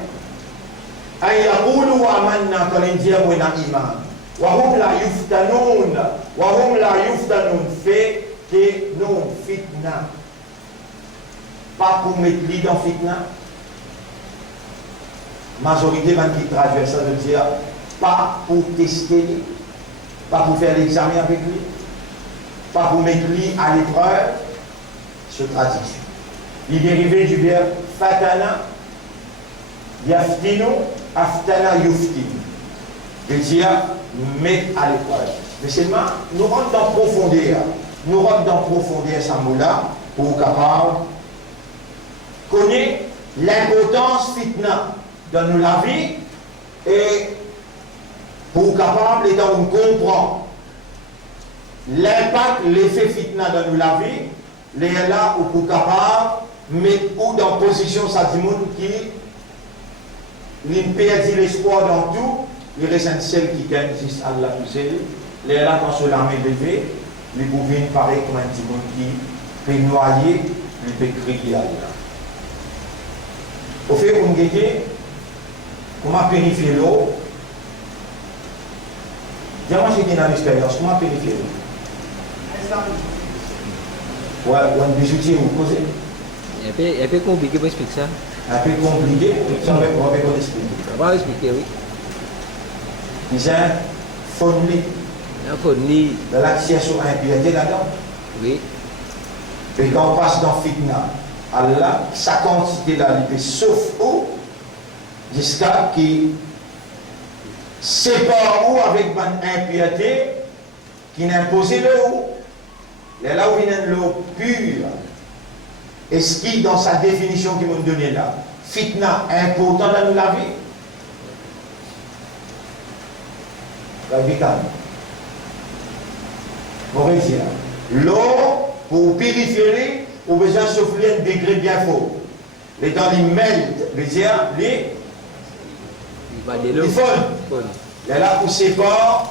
Ayaqulu amanna kalindia wena iman wa hum la yuftanun fait que non fitna pas pour mettre lui dans fitna. Majorité man qui traduit ça veut dire pas pour tester lui, pas pour faire l'examen avec lui, pas pour mettre lui à l'épreuve. Ce traduction il est dérivé du verbe fatana yaftinu aftana yuftin, veut dire mettre à l'épreuve. Mais seulement nous rentrons dans profondeur ce mot-là pour capable connaître l'importance fitna dans nous la vie, et pour capable étant nous comprendre l'impact, l'effet fitna dans nous la vie, les là ou pour capable mettre ou dans position ça du monde qui il perd l'espoir dans tout, il reste celle qui gagne juste Allah tout seul. Les là quand sur l'armée levée, les bouvines pareil comme un petit monde qui peut noyer, il peut crier à Allah. Au fait, on gagne, comment purifier l'eau? Dis-moi, j'ai dit dans l'expérience, comment purifier l'eau? Ouais, ou un bijoutier, vous posez? Un peu compliqué pour expliquer ça. Un peu compliqué, ça va vous expliquer. On va expliquer, oui. Ils ont fondé de l'accès sur impiété là-dedans. Oui. Et quand on passe dans fitna, Allah, sa quantité là, il peut sauf eau, jusqu'à qui sépare eau avec une impiété qui n'impose l'eau. Et là où il y a l'eau pure, et ce qui, dans sa définition qu'il m'a donné là, fitna important dans la vie. L'eau, pour purifier, on a besoin de souffler un degré bien fort. Les dents, ils meltent, les fondent. Et là, pour séparer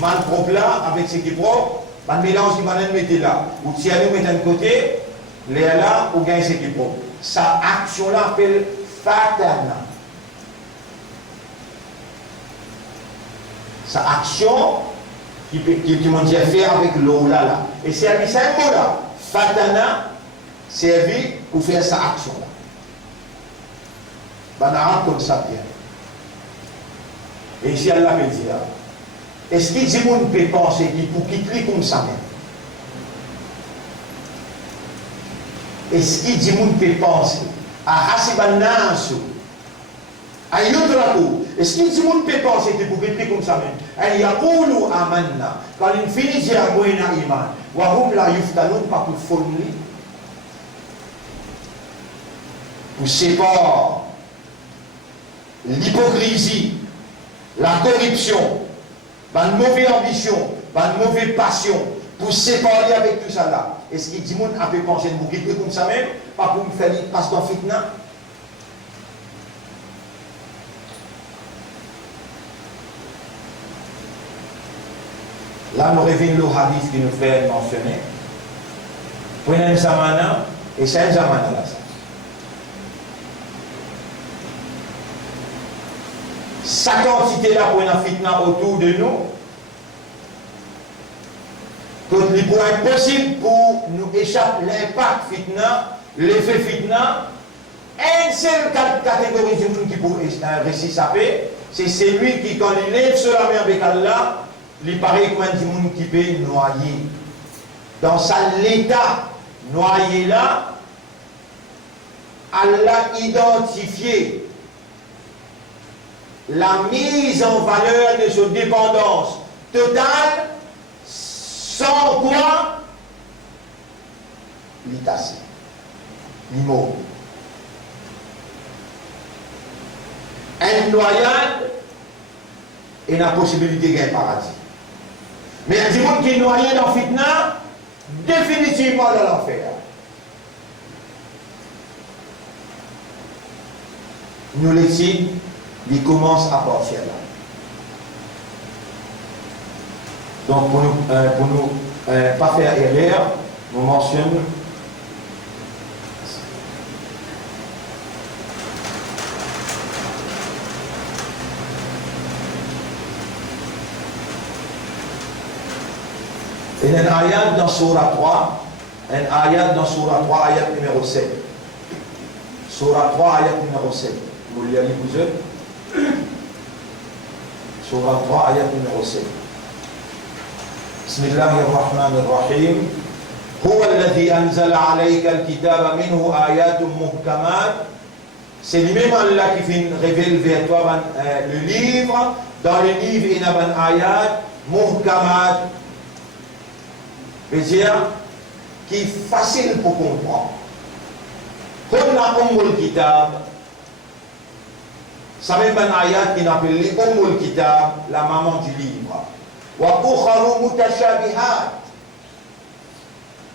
mal propre là, avec ce qui est propre, le mélange qui va nous mettre là. Ou si nous mettons d'un côté, les là, ou gagne ce qui est propre. Sa action là appelle fatana. Sa action qui m'a dit faire avec l'eau là. Et c'est un mot là. Fatana, servi pour faire sa action là. Ben, comme ça bien. Et ici, Allah me dit, est-ce que les gens peuvent penser qu'il faut quitter comme ça même? Est-ce que les gens peuvent penser à Hasibannasu, à Yudraku? Est-ce que les gens peuvent penser qu'il faut quitter comme ça même? À Yakoulu Amanna, quand ils finissent à Moïna Iman, Wahum la Yuftanoun, pas pour fournir, pour séparer l'hypocrisie, la corruption, une mauvaise ambition, une mauvaise passion, pour séparer avec tout ça là. Est-ce que tout le monde a pu penser de bouquet comme ça même, pas pour me faire passe dans fitna? Là, nous revenons le hadith qui nous fait mentionner. Prenez un zamana, et c'est un zamana là. Sa quantité là pour une fitna autour de nous, que il pourrait être possible pour nous échapper l'impact fitna, l'effet fitna. Une seule catégorie de monde qui pourrait réciter, c'est celui qui, quand il lève sur la main avec Allah, il paraît comme un monde qui peut noyer. Dans l'état noyé là, Allah identifié la mise en valeur de son dépendance totale, sans quoi il est tassé, il est mort. Un noyade et la possibilité de gagner paradis. Mais il y a des gens qui sont noyés dans le fitna, définitivement dans l'enfer. Nous les signes, il commence à partir là. Donc pour nous pas faire erreur, nous mentionnons il y a un ayat dans Surah 3, ayat numéro 7. Surah 3, ayat numéro 7. Vous l'y allez vous êtes? Surah 3, ayat numéro 7. Bismillahirrahmanirrahim. هو الذي أنزل عليك الكتاب منه آيات محكمات. C'est lui-même Allah qui fait révéler vers toi le livre. Dans le livre, il y a un ayat muhkamat. C'est-à-dire qui est facile pour comprendre. Comme la Ummul Kitab, ça même un ayat qui appelle Ummul Kitab, la maman du livre. Wa ukharu mutashabihat.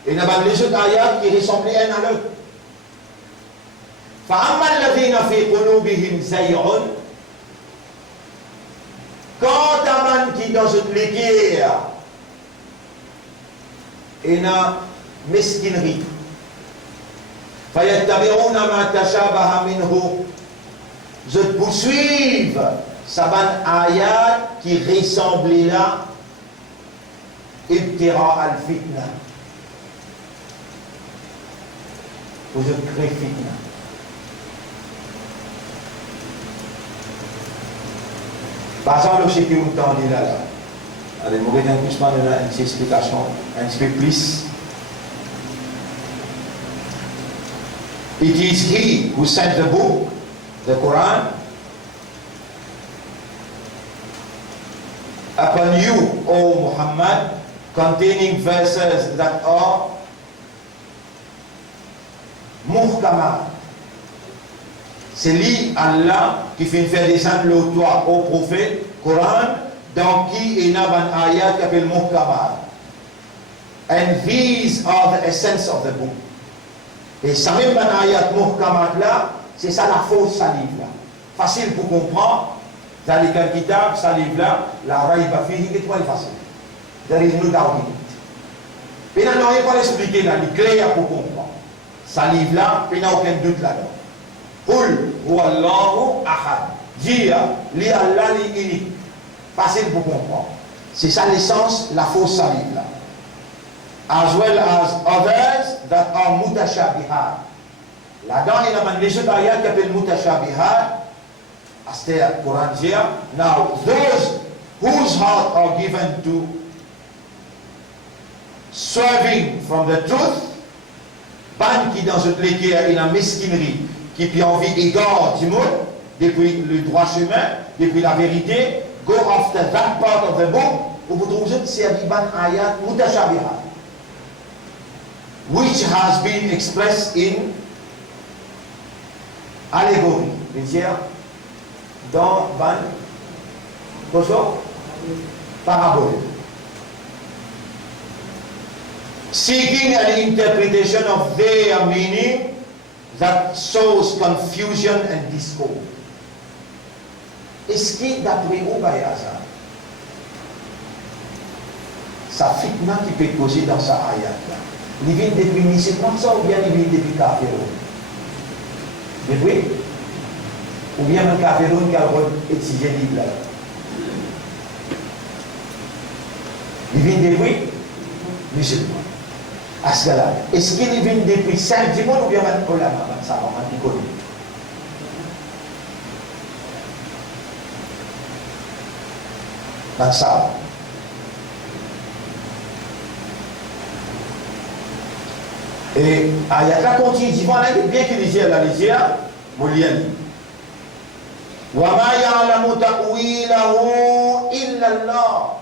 Et il y a les autres ayats qui ressemblent un à l'autre. فَأَمَّا الَّذِينَ فِي قُلُوبِهِمْ زَيْغٌ. Quant à man qui dans cette l'équerre, et na mesquinerie. فَيَتَّبِعُونَ مَا تَشَابَهَ مِنْهُ. Je poursuive ça ban ayat qui ressemble là ibtira al-fitna. Vous êtes créé fitna. Par exemple, ce que vous entendez là. Allez, vous avez un une explication, un petit peu plus. It is he who sent the book, the Quran, upon you, O Muhammad, containing verses that are muhkamat, C'est lui, Allah, qui fait faire descendre le toit au prophète, Coran, dans qui il y a un ayat qui s'appelle Muhkamat. And these are the essence of the book. Et ça même un ayat Muhkamat là, c'est ça la fausse salive là. Facile pour comprendre. Dans les kitab, salive là, la raïba fihi, c'est très facile. There is no doubt in it. Mais on n'a pas expliqué là, il est clair pour comprendre. Salive là, il n'y a aucun doute là-dedans. Qul huwa Allahu ahad. Dire, li Allah li unique. Facile pour comprendre. C'est ça l'essence, la fausse salive là. As well as others that are mutashabihat. Là-dedans, il y a les autres ayats qui appellent mutashabihat. As the Quran here. Now, those whose hearts are given to swerving from the truth, ban qui dans cette lecture est la mesquinerie, qui puis envie égard du monde, depuis le droit chemin, depuis la vérité, go after that part of the book, où vous trouvez c'est ban ayat mutashabihat, which has been expressed in allegory, c'est-à-dire dans ban parabole. Seeking an interpretation of their meaning that sows confusion and discord. Est-ce que d'après vous, ça fitna qui peut causer dans sa ayat là? Il vient depuis musulman ça ou bien il vient depuis kafir? Depuis? Ou bien un kafir qui a étudié le livre là? Il vient depuis musulman. À ce cas-là, est-ce qu'il vient depuis 5 du monde ou bien un problème avec ça, on a connu? Dans ça. Et ayat continue, dit voilà, bien qu'il dise la lisière, Mouliani. Wa ma ya'lamu ta'wilahu illa Allah.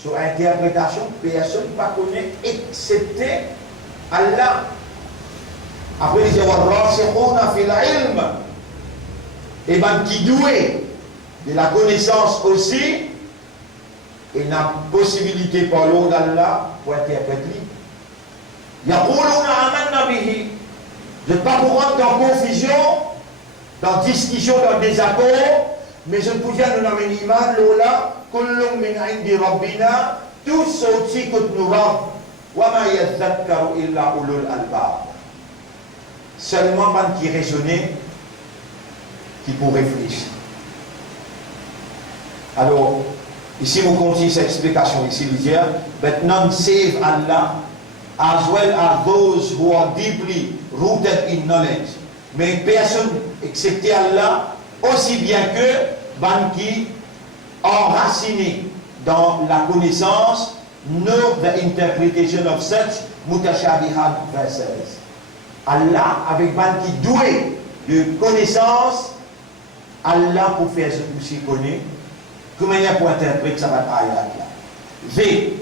Sur interprétation, personne ne connaît excepté Allah. Après, il dit wa fil ilm. Et bien, qui doué de la connaissance aussi, et n'a possibilité par l'eau d'Allah pour interpréter. Yaquluna amanna bihi. Je ne vais pas pour rentrer dans confusion, dans discussion, dans désaccord, mais je peux dire nous avons iman lola kullum min indi rabbina, tous sortis que nous rab wa ma yadhakkaru illa ulul albab. Seulement man qui raisonnait, qui pour réfléchir. Alors, ici on continue cette explication ici, il dit, but none save Allah, as well as those who are deeply rooted in knowledge. Mais personne, excepté Allah, aussi bien que ban qui enraciné dans la connaissance, know the interpretation of such mutashabihat verses. Allah, avec ban qui doué de connaissance, Allah pour faire ce que vous connaissez, comment il y a pour interpréter ça ayat là. V.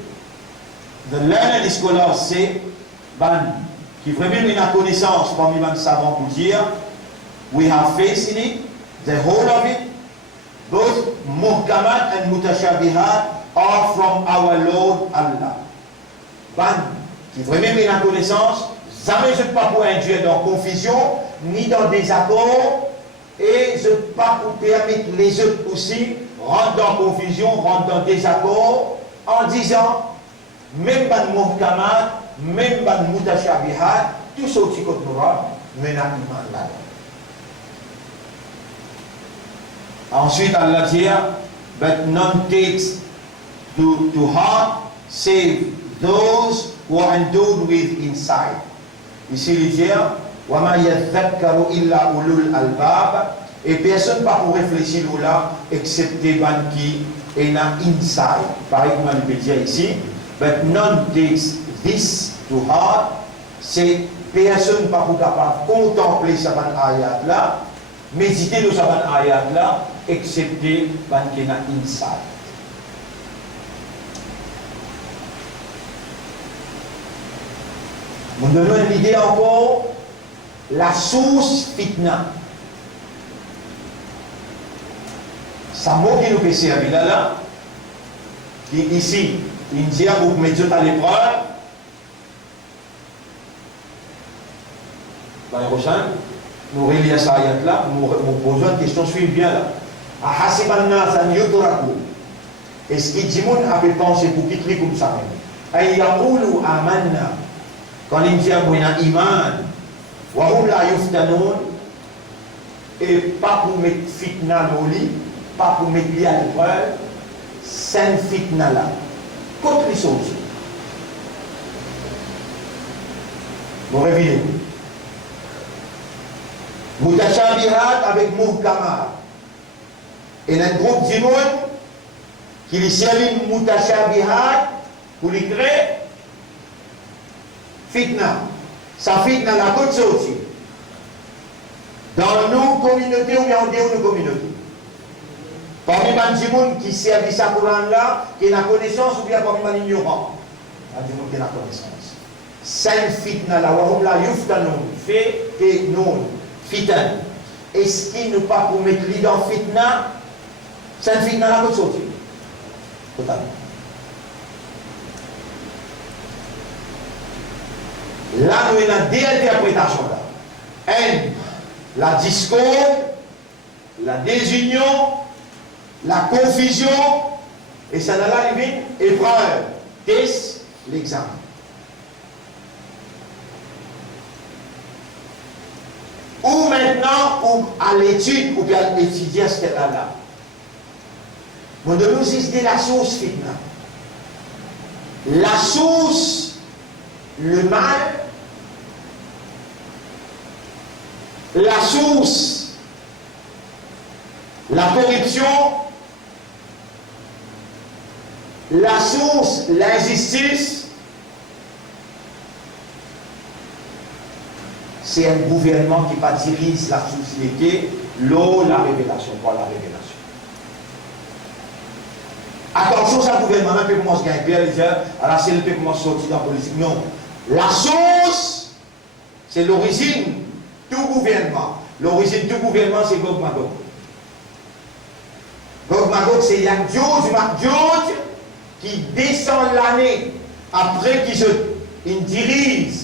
The learned scholars say, ban, qui vraiment une connaissance parmi les savants pour dire, we have faith in it, the whole of it, both muhkamat and mutashabihat are from our Lord Allah. Ban, qui vraiment une connaissance, jamais je ne peux pas pour induire dans confusion, ni dans désaccord, et je ne peux pas pour permettre les autres aussi, rentrent dans confusion, rentrent dans désaccord, en disant, même ban muhkamat, même ban mutashabihat, tout ce qui est noir, mène à l'iman là. Ensuite, Allah dit, but none takes to heart save those who are endowed with insight. Ici, il dit, wa ma yadhakkaru illa ulul albab, et personne ne va pour réfléchir là, excepté ban qui est un insight. Pareil comme on peut dire ici, but none takes this to heart, c'est personne ne va pour capable contempler ce ayat là, méditer de ce ayat là, excepté ban qui est un insight. Nous donnons une idée encore la source fitna. Ça mot qui nous fait servir là, qui ici, il dit à vous mettre à l'épreuve. L'année prochaine, nous relions ça là, nous posons une question, suivez bien là. Est-ce qu'il dit mon a pu penser pour quitter comme ça même? Ayyaoulu amanna. Quand il dit qu'on a iman, wa hum la yuftanoun, et pas pour mettre fitna dans le lit, pas pour mettre lui à l'épreuve, c'est fitna là. Contre les choses. Vous réveillez. Mutashabihat avec muhkamat. Et un groupe de monde qui les servent mutashabihat pour les créer fitna. Ça fitna la côte sortie. Dans nos communautés ou bien en dehors de nos communautés. Parmi les gens qui servent ça Coran là, qui ont la connaissance ou bien parmi les ignorants. Il y a des gens qui ont la connaissance. C'est fitna là, ou la yuftanoun, fait que non, fitan. Est-ce qu'il ne pas pour mettre l'idée dans fitna? C'est fitna là côte sortie. Totalement. Là, nous avons deux interprétations là. Un, la discorde, la désunion, la confusion, et ça n'a pas arrivé, épreuve, test, l'examen. Ou maintenant, ou à l'étude, ou bien à étudier ce qu'elle a là. Nous devons utiliser la source fitna. La source, le mal, la source, la corruption, la source, l'injustice, c'est un gouvernement qui va diriger la société, l'eau, la révélation, pas la révélation. Attention, ça gouvernement peut commencer à gagner, alors c'est le peut commencer à sortir dans la politique. Non. La source, c'est l'origine, tout gouvernement. L'origine du gouvernement, c'est Gog Magog. Gog Magog, c'est Yagdjoudj qui descend l'année après qu'il dirige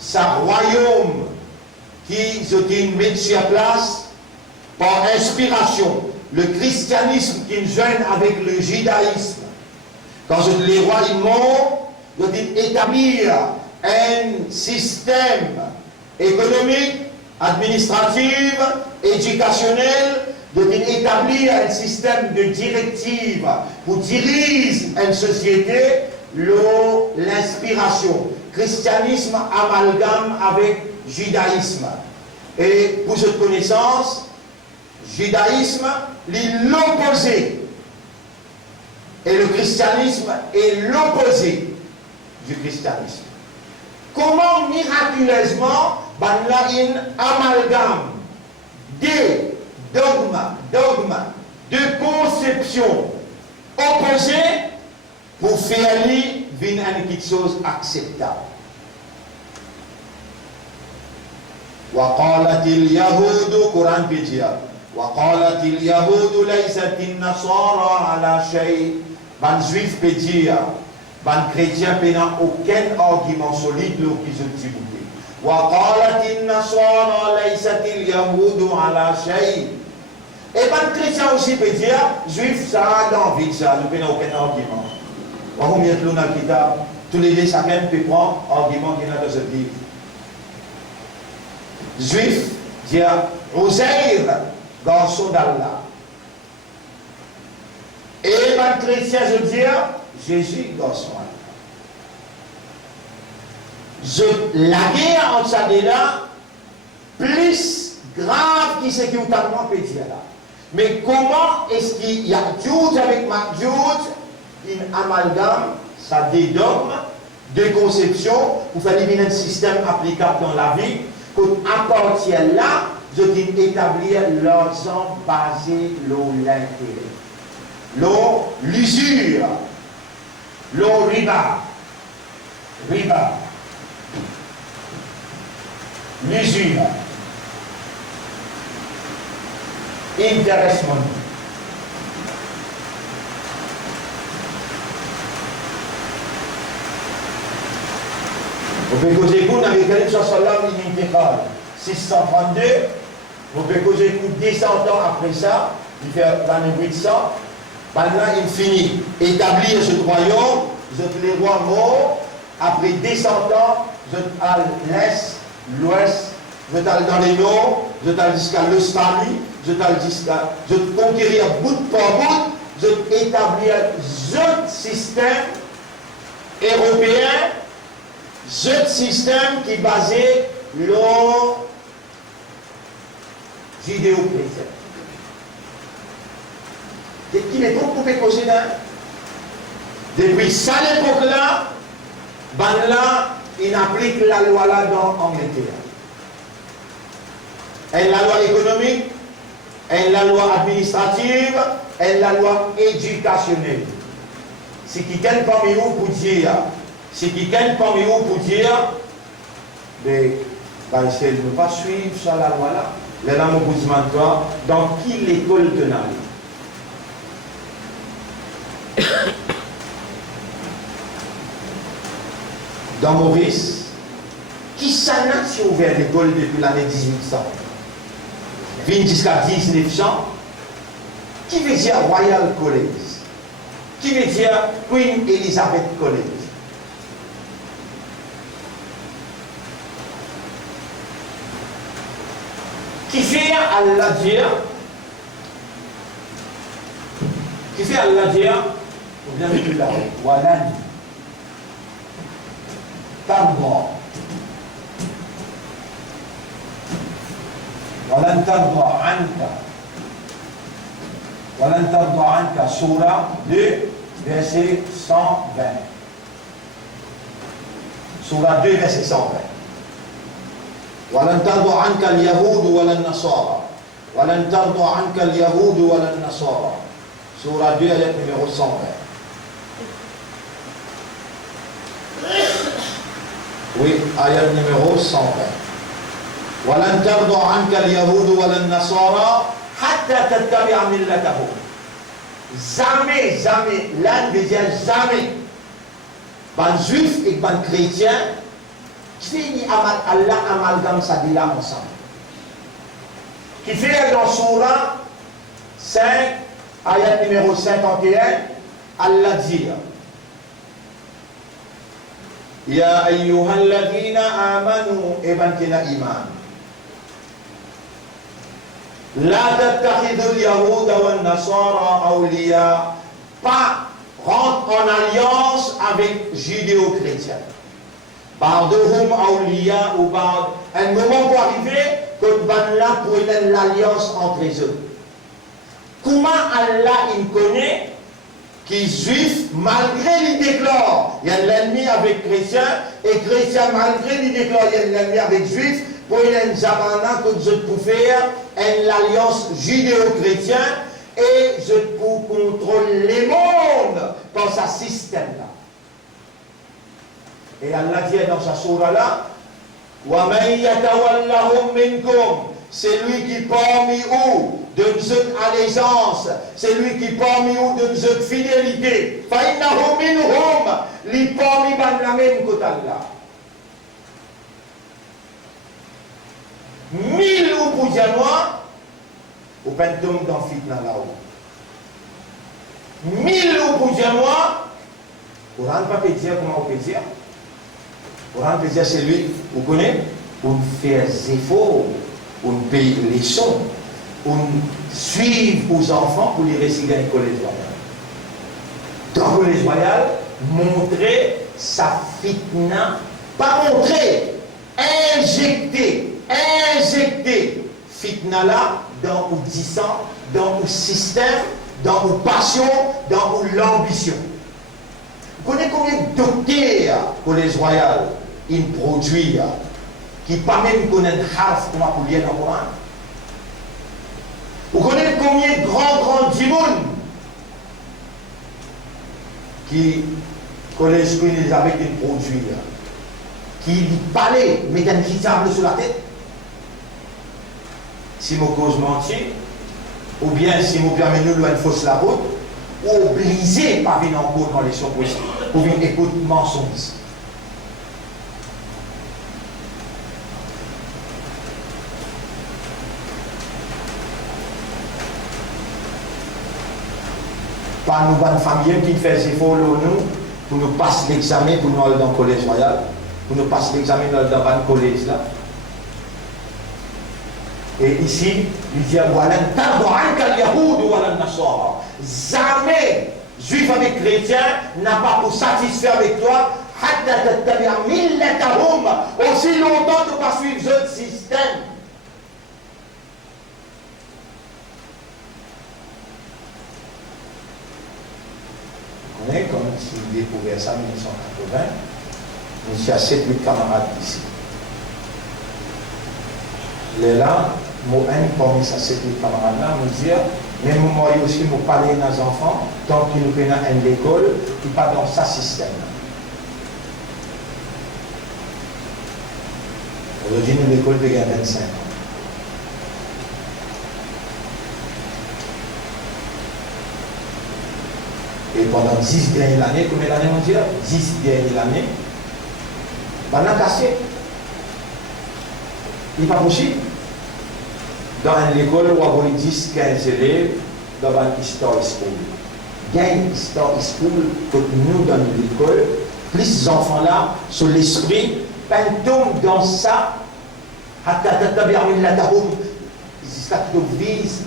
sa royaume qui se met sur place par inspiration. Le christianisme qui joint avec le judaïsme. Quand les rois ils meurent, doivent établir un système économique, administratif, éducationnel, doivent établir un système de directives pour diriger une société, l'inspiration. Christianisme amalgame avec judaïsme. Et pour cette connaissance, judaïsme est l'opposé. Et le christianisme est l'opposé du christianisme. Comment miraculeusement, il y a un amalgame de dogmes, de conceptions opposées pour faire quelque chose acceptable. وقالت اليهود قرآن بيجيا وقالت اليهود ليست النصارى على شيء. Ban juif peut dire, ban chrétien peut n'a aucun argument solide pour qu'ils ont dit. وقالت النصارى ليست اليهود على شيء. Et ban chrétien aussi peut dire, juif ça a d'envie de ça, ne peut n'a aucun argument. وهم يتلون الكتاب. Tous les deux chacun peut prendre argument qu'il a dans ce livre. Juif dit Uzair, garçon d'Allah. Et les chrétiens, je dis Jésus, garçon d'Allah. La guerre entre ça et là, plus grave qui c'est qui vous peut dire là. Mais comment est-ce qu'il y a Jude avec Jude, une amalgame, ça des dogmes, de conception, pour faire un système applicable dans la vie? À partir de là, je dis établir l'ensemble basé sur l'intérêt. L'usure, riba. l'usure, intéressement. Vous pouvez causer coup, dans lesquels soit là, il est 632. Vous pouvez causer coup 200 ans après ça, il fait l'année 800. Maintenant, il finit. Établir ce royaume, vous êtes les rois morts. Après 200 ans, vous êtes à l'est, l'ouest, vous êtes dans les nord, vous êtes jusqu'à l'Australie, vous êtes conquérir bout par bout, vous êtes établir un système européen, un système qui est basé sur judéo-chrétien. Qui est trop pouvez causer là. Depuis ça l'époque-là, ben là, il applique la loi là dans l'Angleterre. Et la loi économique, et la loi administrative, et la loi éducationnelle. C'est qui quelqu'un parmi vous pour dire, mais ben, si elle ne veut pas suivre ça la loi là, les gens vous demandent toi, dans qui l'école de Nali? Dans Maurice, qui s'en a ouvert l'école depuis l'année 1800, vient jusqu'à 1900, qui veut dire Royal College, qui veut dire Queen Elizabeth College. Qui fait Allah dire, vous bien vu là, Walan, Tarda, Walan Tarda Anka, Surah 2, verset 120. Surah 2, verset 120. ولن ترضى عنك اليهود ولا النصارى ولن ترضى عنك اليهود ولا النصارى سورة 2 آية numéro 120. Oui, آية numéro 120. ولن ترضى عنك اليهود ولا النصارى حتى تتبع ملتهم. Jamais, l'un veut dire jamais. Ben juif et ben chrétien, qui fait Allah amalgame ça dit là ensemble. Qui fait dans Surah 5, ayat numéro 51, Allah dit Ya ayyuhalladhina amanu ebantina iman. La tattakhidul yahuda wan nasara awliya. Pas rentre en alliance avec judéo-chrétiens. Ba'duhum awliya ou ba'd. Un moment pour arriver que là pour l'alliance entre les eux. Comment Allah il connaît qui juif malgré il déclare il y a l'ennemi avec chrétien et chrétien malgré il déclare il y a l'ennemi avec juif pour il y a une zamana que je peux faire une alliance judéo-chrétien et je peux contrôler les mondes dans ce système là. Et Allah dit dans sa surah là, wa man yatawallahum minkum, c'est lui qui parmi vous donne cette allégeance, c'est lui qui parmi vous donne cette fidélité. Fa innahu minhum, li parmi ban la même que Allah. 1000 ou pour Janois, au pentum dans fitna là-haut. 1000 ou pour Janois, pour rendre pas dire comment on peut dire. Pour rendre plaisir, c'est lui, vous connaissez, on fait des efforts, on paye les sons, on suit aux enfants pour les réciter à l'école royale. Dans l'école royale, montrer sa fitna, pas montrer, injecter fitna là dans le disant, dans le système, dans la passion, dans l'ambition. Vous connaissez combien de docteurs pour les royales ils produisent qui pas même connaissent harf comment pour lire dans le Coran? Vous connaissez combien de grands djimoun qui connaissent Queen Elizabeth ils produisent qui parlaient mettent un hijab sur la tête si mon cause mentir, ou bien si mon permet nous une fausse la route, ou obligé par venir en cours dans les choses pour venir écouter mensonge. Par nous, bonnes familles qui fait des efforts nous, pour nous passer l'examen, pour nous aller dans le collège royal, pour nous passer l'examen dans le collège là. Et ici, il dit jamais juif avec chrétien n'a pas pour satisfaire avec toi aussi longtemps que pas suivre ce système. On est comme si vous découvert ça en 1980, monsieur a 7-8 camarades ici. Les là, moi, parmi ces 7-8 camarades-là, me dire, même moi aussi, je parler à nos enfants, tant qu'ils nous prennent à l'école, ils ne pas dans ce système. Aujourd'hui, nous, l'école peut gagner 25 ans. Et pendant 10 dernières années, combien d'années on dit 10 dernières années, on a cassé. Il n'est pas possible. Dans l'école, on a 10-15 élèves dans une histoire school. Il y a une histoire school que nous, dans l'école, plus ces enfants-là, sur l'esprit, tombent dans ça, jusqu'à ce qu'ils visent,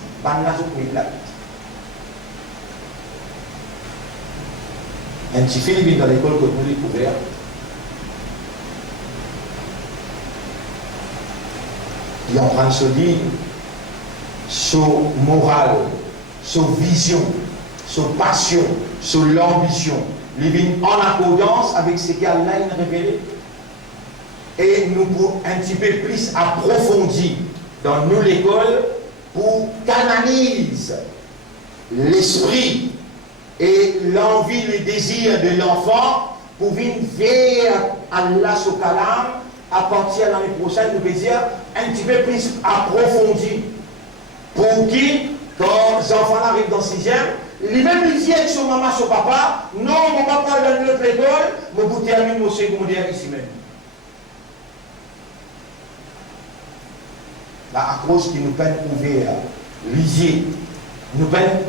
un petit Philippe dans l'école que nous découvert. Il est en train de se dire sur morale, sur vision, sur passion, sur l'ambition. Il vient en accordance avec ce qu'Allah a révélé. Et nous pouvons un petit peu plus approfondir dans nous l'école pour canaliser l'esprit et l'envie, le désir de l'enfant pour venir vers Allah sur Kalam à partir de l'année prochaine, nous pouvons dire un petit peu plus approfondi. Pour qui, quand les enfants arrivent dans le 6e, les mêmes disent sur maman, sur papa, non, mon papa est dans notre école, mon bout termine mon secondaire ici même. Là, à cause qui nous peine ouvert, lisier, nous peine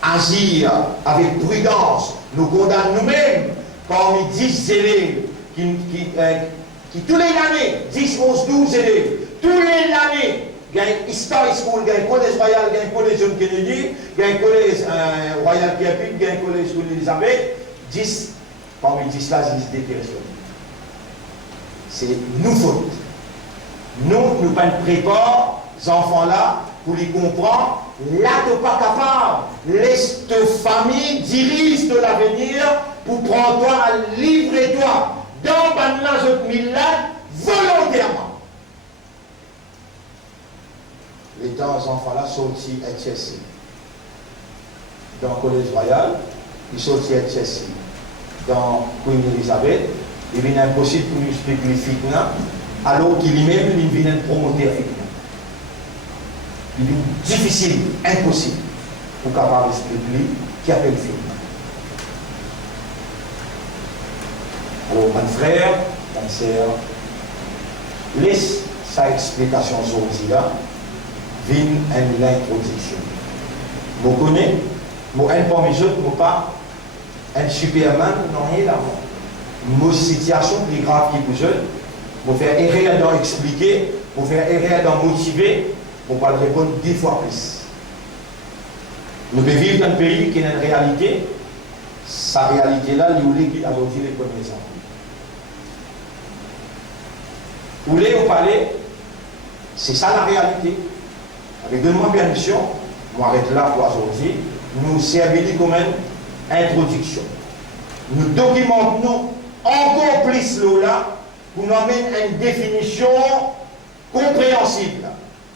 agir avec prudence, nous condamnons nous-mêmes parmi 10 élèves qui tous les années, 10, 11, 12 élèves, tous les années, il y a une histoire school, il y a un collège royal, il y a un collège John Kennedy, il y a un collège royal Pierre-Pip, il y a un collège School Elisabeth, 10, parmi 10 là, 10 des personnes. C'est nous faute. Nous ne préparons les enfants là pour les comprendre. Là, tu n'es pas capable. Laisse ta famille dirige de l'avenir pour prendre toi à livrer toi dans l'âge de Milad volontairement. Les temps, les enfants là sortis HSC. Dans le collège royal, ils sortis HSC. Dans Queen Elizabeth, il est impossible pour nous expliquer les fitna, alors qu'il lui-même, il vient de promoter la fitna. Il est difficile, impossible, pour capable d'expliquer qui appelle fitna. Alors, mon frère, mon sœur, laisse sa explication aujourd'hui là, vient une introduction. Vous connaissez, moi, un parmi les autres, moi pas un superman, non, rien là. Une situation plus grave qui vous jeune, vous faire erreur d'en expliquer, vous faire erreur d'en motiver, pour pas le répondre 10 fois plus. Nous devons vivre dans un pays qui a une réalité, sa réalité là, nous voulons qu'il aujourd'hui les premiers enfants. Vous voulez vous parler, c'est ça la réalité. Avec de moi permission, on arrête là pour aujourd'hui, nous servir comme une introduction. Nous documentons encore plus là pour nous amener à une définition compréhensible,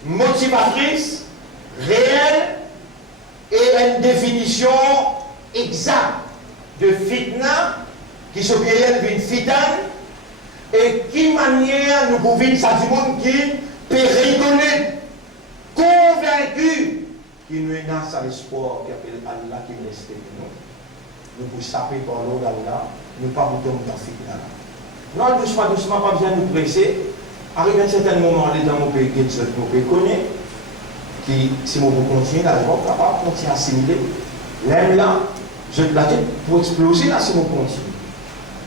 motivatrice, réelle et une définition exacte de fitna qui se réelle d'une fitan et qui manière nous pouvons ça du monde qui peut rigoler contre qui nous menace à l'espoir qui appelle Allah qui nous respecte nous. Nous pouvons saper par l'eau d'Allah, nous ne pouvons pas tomber dans fitna. Non, doucement, doucement, pas besoin de nous presser. Arrive à un certain moment, les dans mon pays, mon pays connaît, qui, si on vous continue, là, je vais capable de continuer à assimiler. Là, je la tête pour exploser là, si on continue.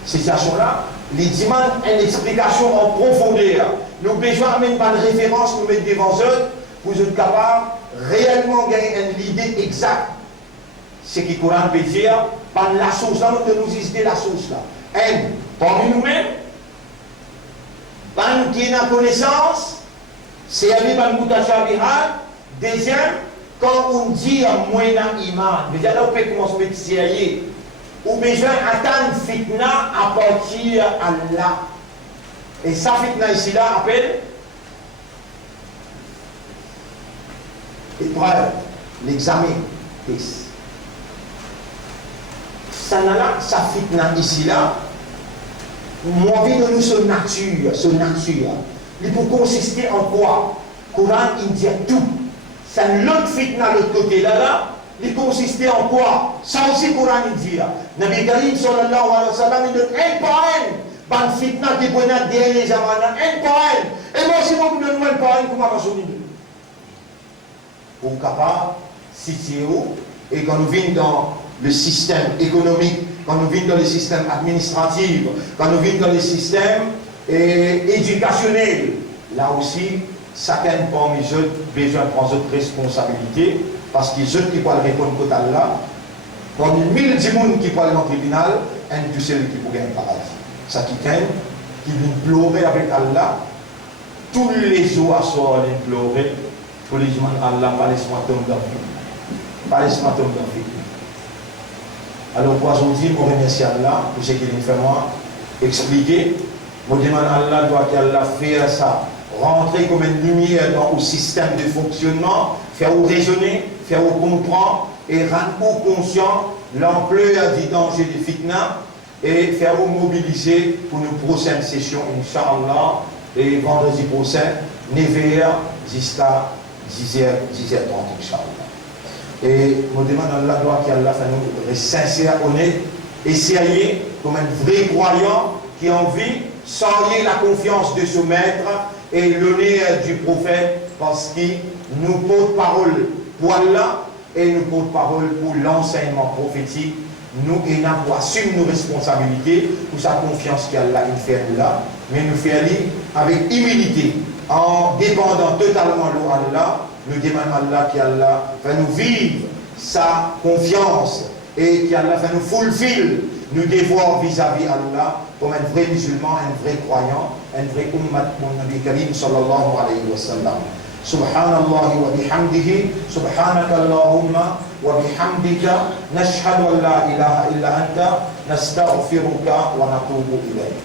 Cette situation-là, les demande une explication en profondeur. Nous avons besoin même pas de référence, nous mettre devant eux, pour être capable réellement gagner une idée exacte. Ce qui Coran peut dire, par la source là, nous devons hésiter la source là. Un, parmi nous-mêmes, par nous qui avons connaissance, c'est aller par le Moutachabihat. Deuxième, quand on dit à moyen iman, déjà là on peut commencer à métier. Ou besoin d'attendre fitna à partir d'Allah. Et ça, fitna ici là appelle épreuve, l'examen, test. Ça là, ça fitna ici là, moi vie de nous son nature, il peut consister en quoi? Coran il dit tout. C'est l'autre fitna de l'autre côté là. Il consistait en quoi? Ça aussi, Coran il dit. Nabi Karim sallallahu alayhi wa sallam, il donne un par un. Ban fitna qui peut être dernier zaman, un par un. Et moi aussi, moi, je donne un par un, comment on va s'en pour capable situer et quand nous venons dans le système économique, quand nous venons dans le système administratif, quand nous venons dans le système éducationnel, là aussi, chacun parmi eux besoin de prendre d'autres responsabilités. Parce qu'ils ont qui peuvent répondre à Allah, comme 1000 personnes qui peuvent aller dans le tribunal, un de celui qui peut gagner le paradis. Ça qui gagne, qui vient pleurer avec Allah, tous les jours à soir, ils pleurent pour les gens Allah, pas laisse-moi tomber dans le fil. Pas laisse-moi tomber dans le fil. Alors, pour aujourd'hui, je remercie Allah pour ce qu'il fait moi, expliquer. Je demande à Allah, doit qu'Allah faire ça, rentrer comme une lumière dans le système de fonctionnement, faire vous raisonner, faire vous comprendre et rendre vous conscient l'ampleur du danger de fitna et faire vous mobiliser pour une prochaine session, Inch'Allah, et vendredi prochain, 9h jusqu'à 10h30, Inch'Allah. Et je demande à Allah qu'Allah fasse nous sincère, honnête et sérieux, comme un vrai croyant qui a envie, sans lier la confiance de ce maître et l'honneur du prophète, parce qu'il nous porte-parole pour Allah et nous porte-parole pour l'enseignement prophétique. Nous et nous assumons nos responsabilités pour sa confiance qu'Allah fait là, mais nous faisons avec humilité, en dépendant totalement de Allah. Nous demandons à Allah qu'Allah va nous vivre sa confiance et qu'Allah va nous fulfill nos devoirs vis-à-vis Allah comme un vrai musulman, un vrai croyant, un vrai ummat mon Nabi Karim sallallahu alayhi wa sallam. Subhanallah wa bihamdihi, subhanaka Allahumma wa bihamdika, nashhadu an la ilaha illa anta, nastaghfiruka wa natubu ilayk.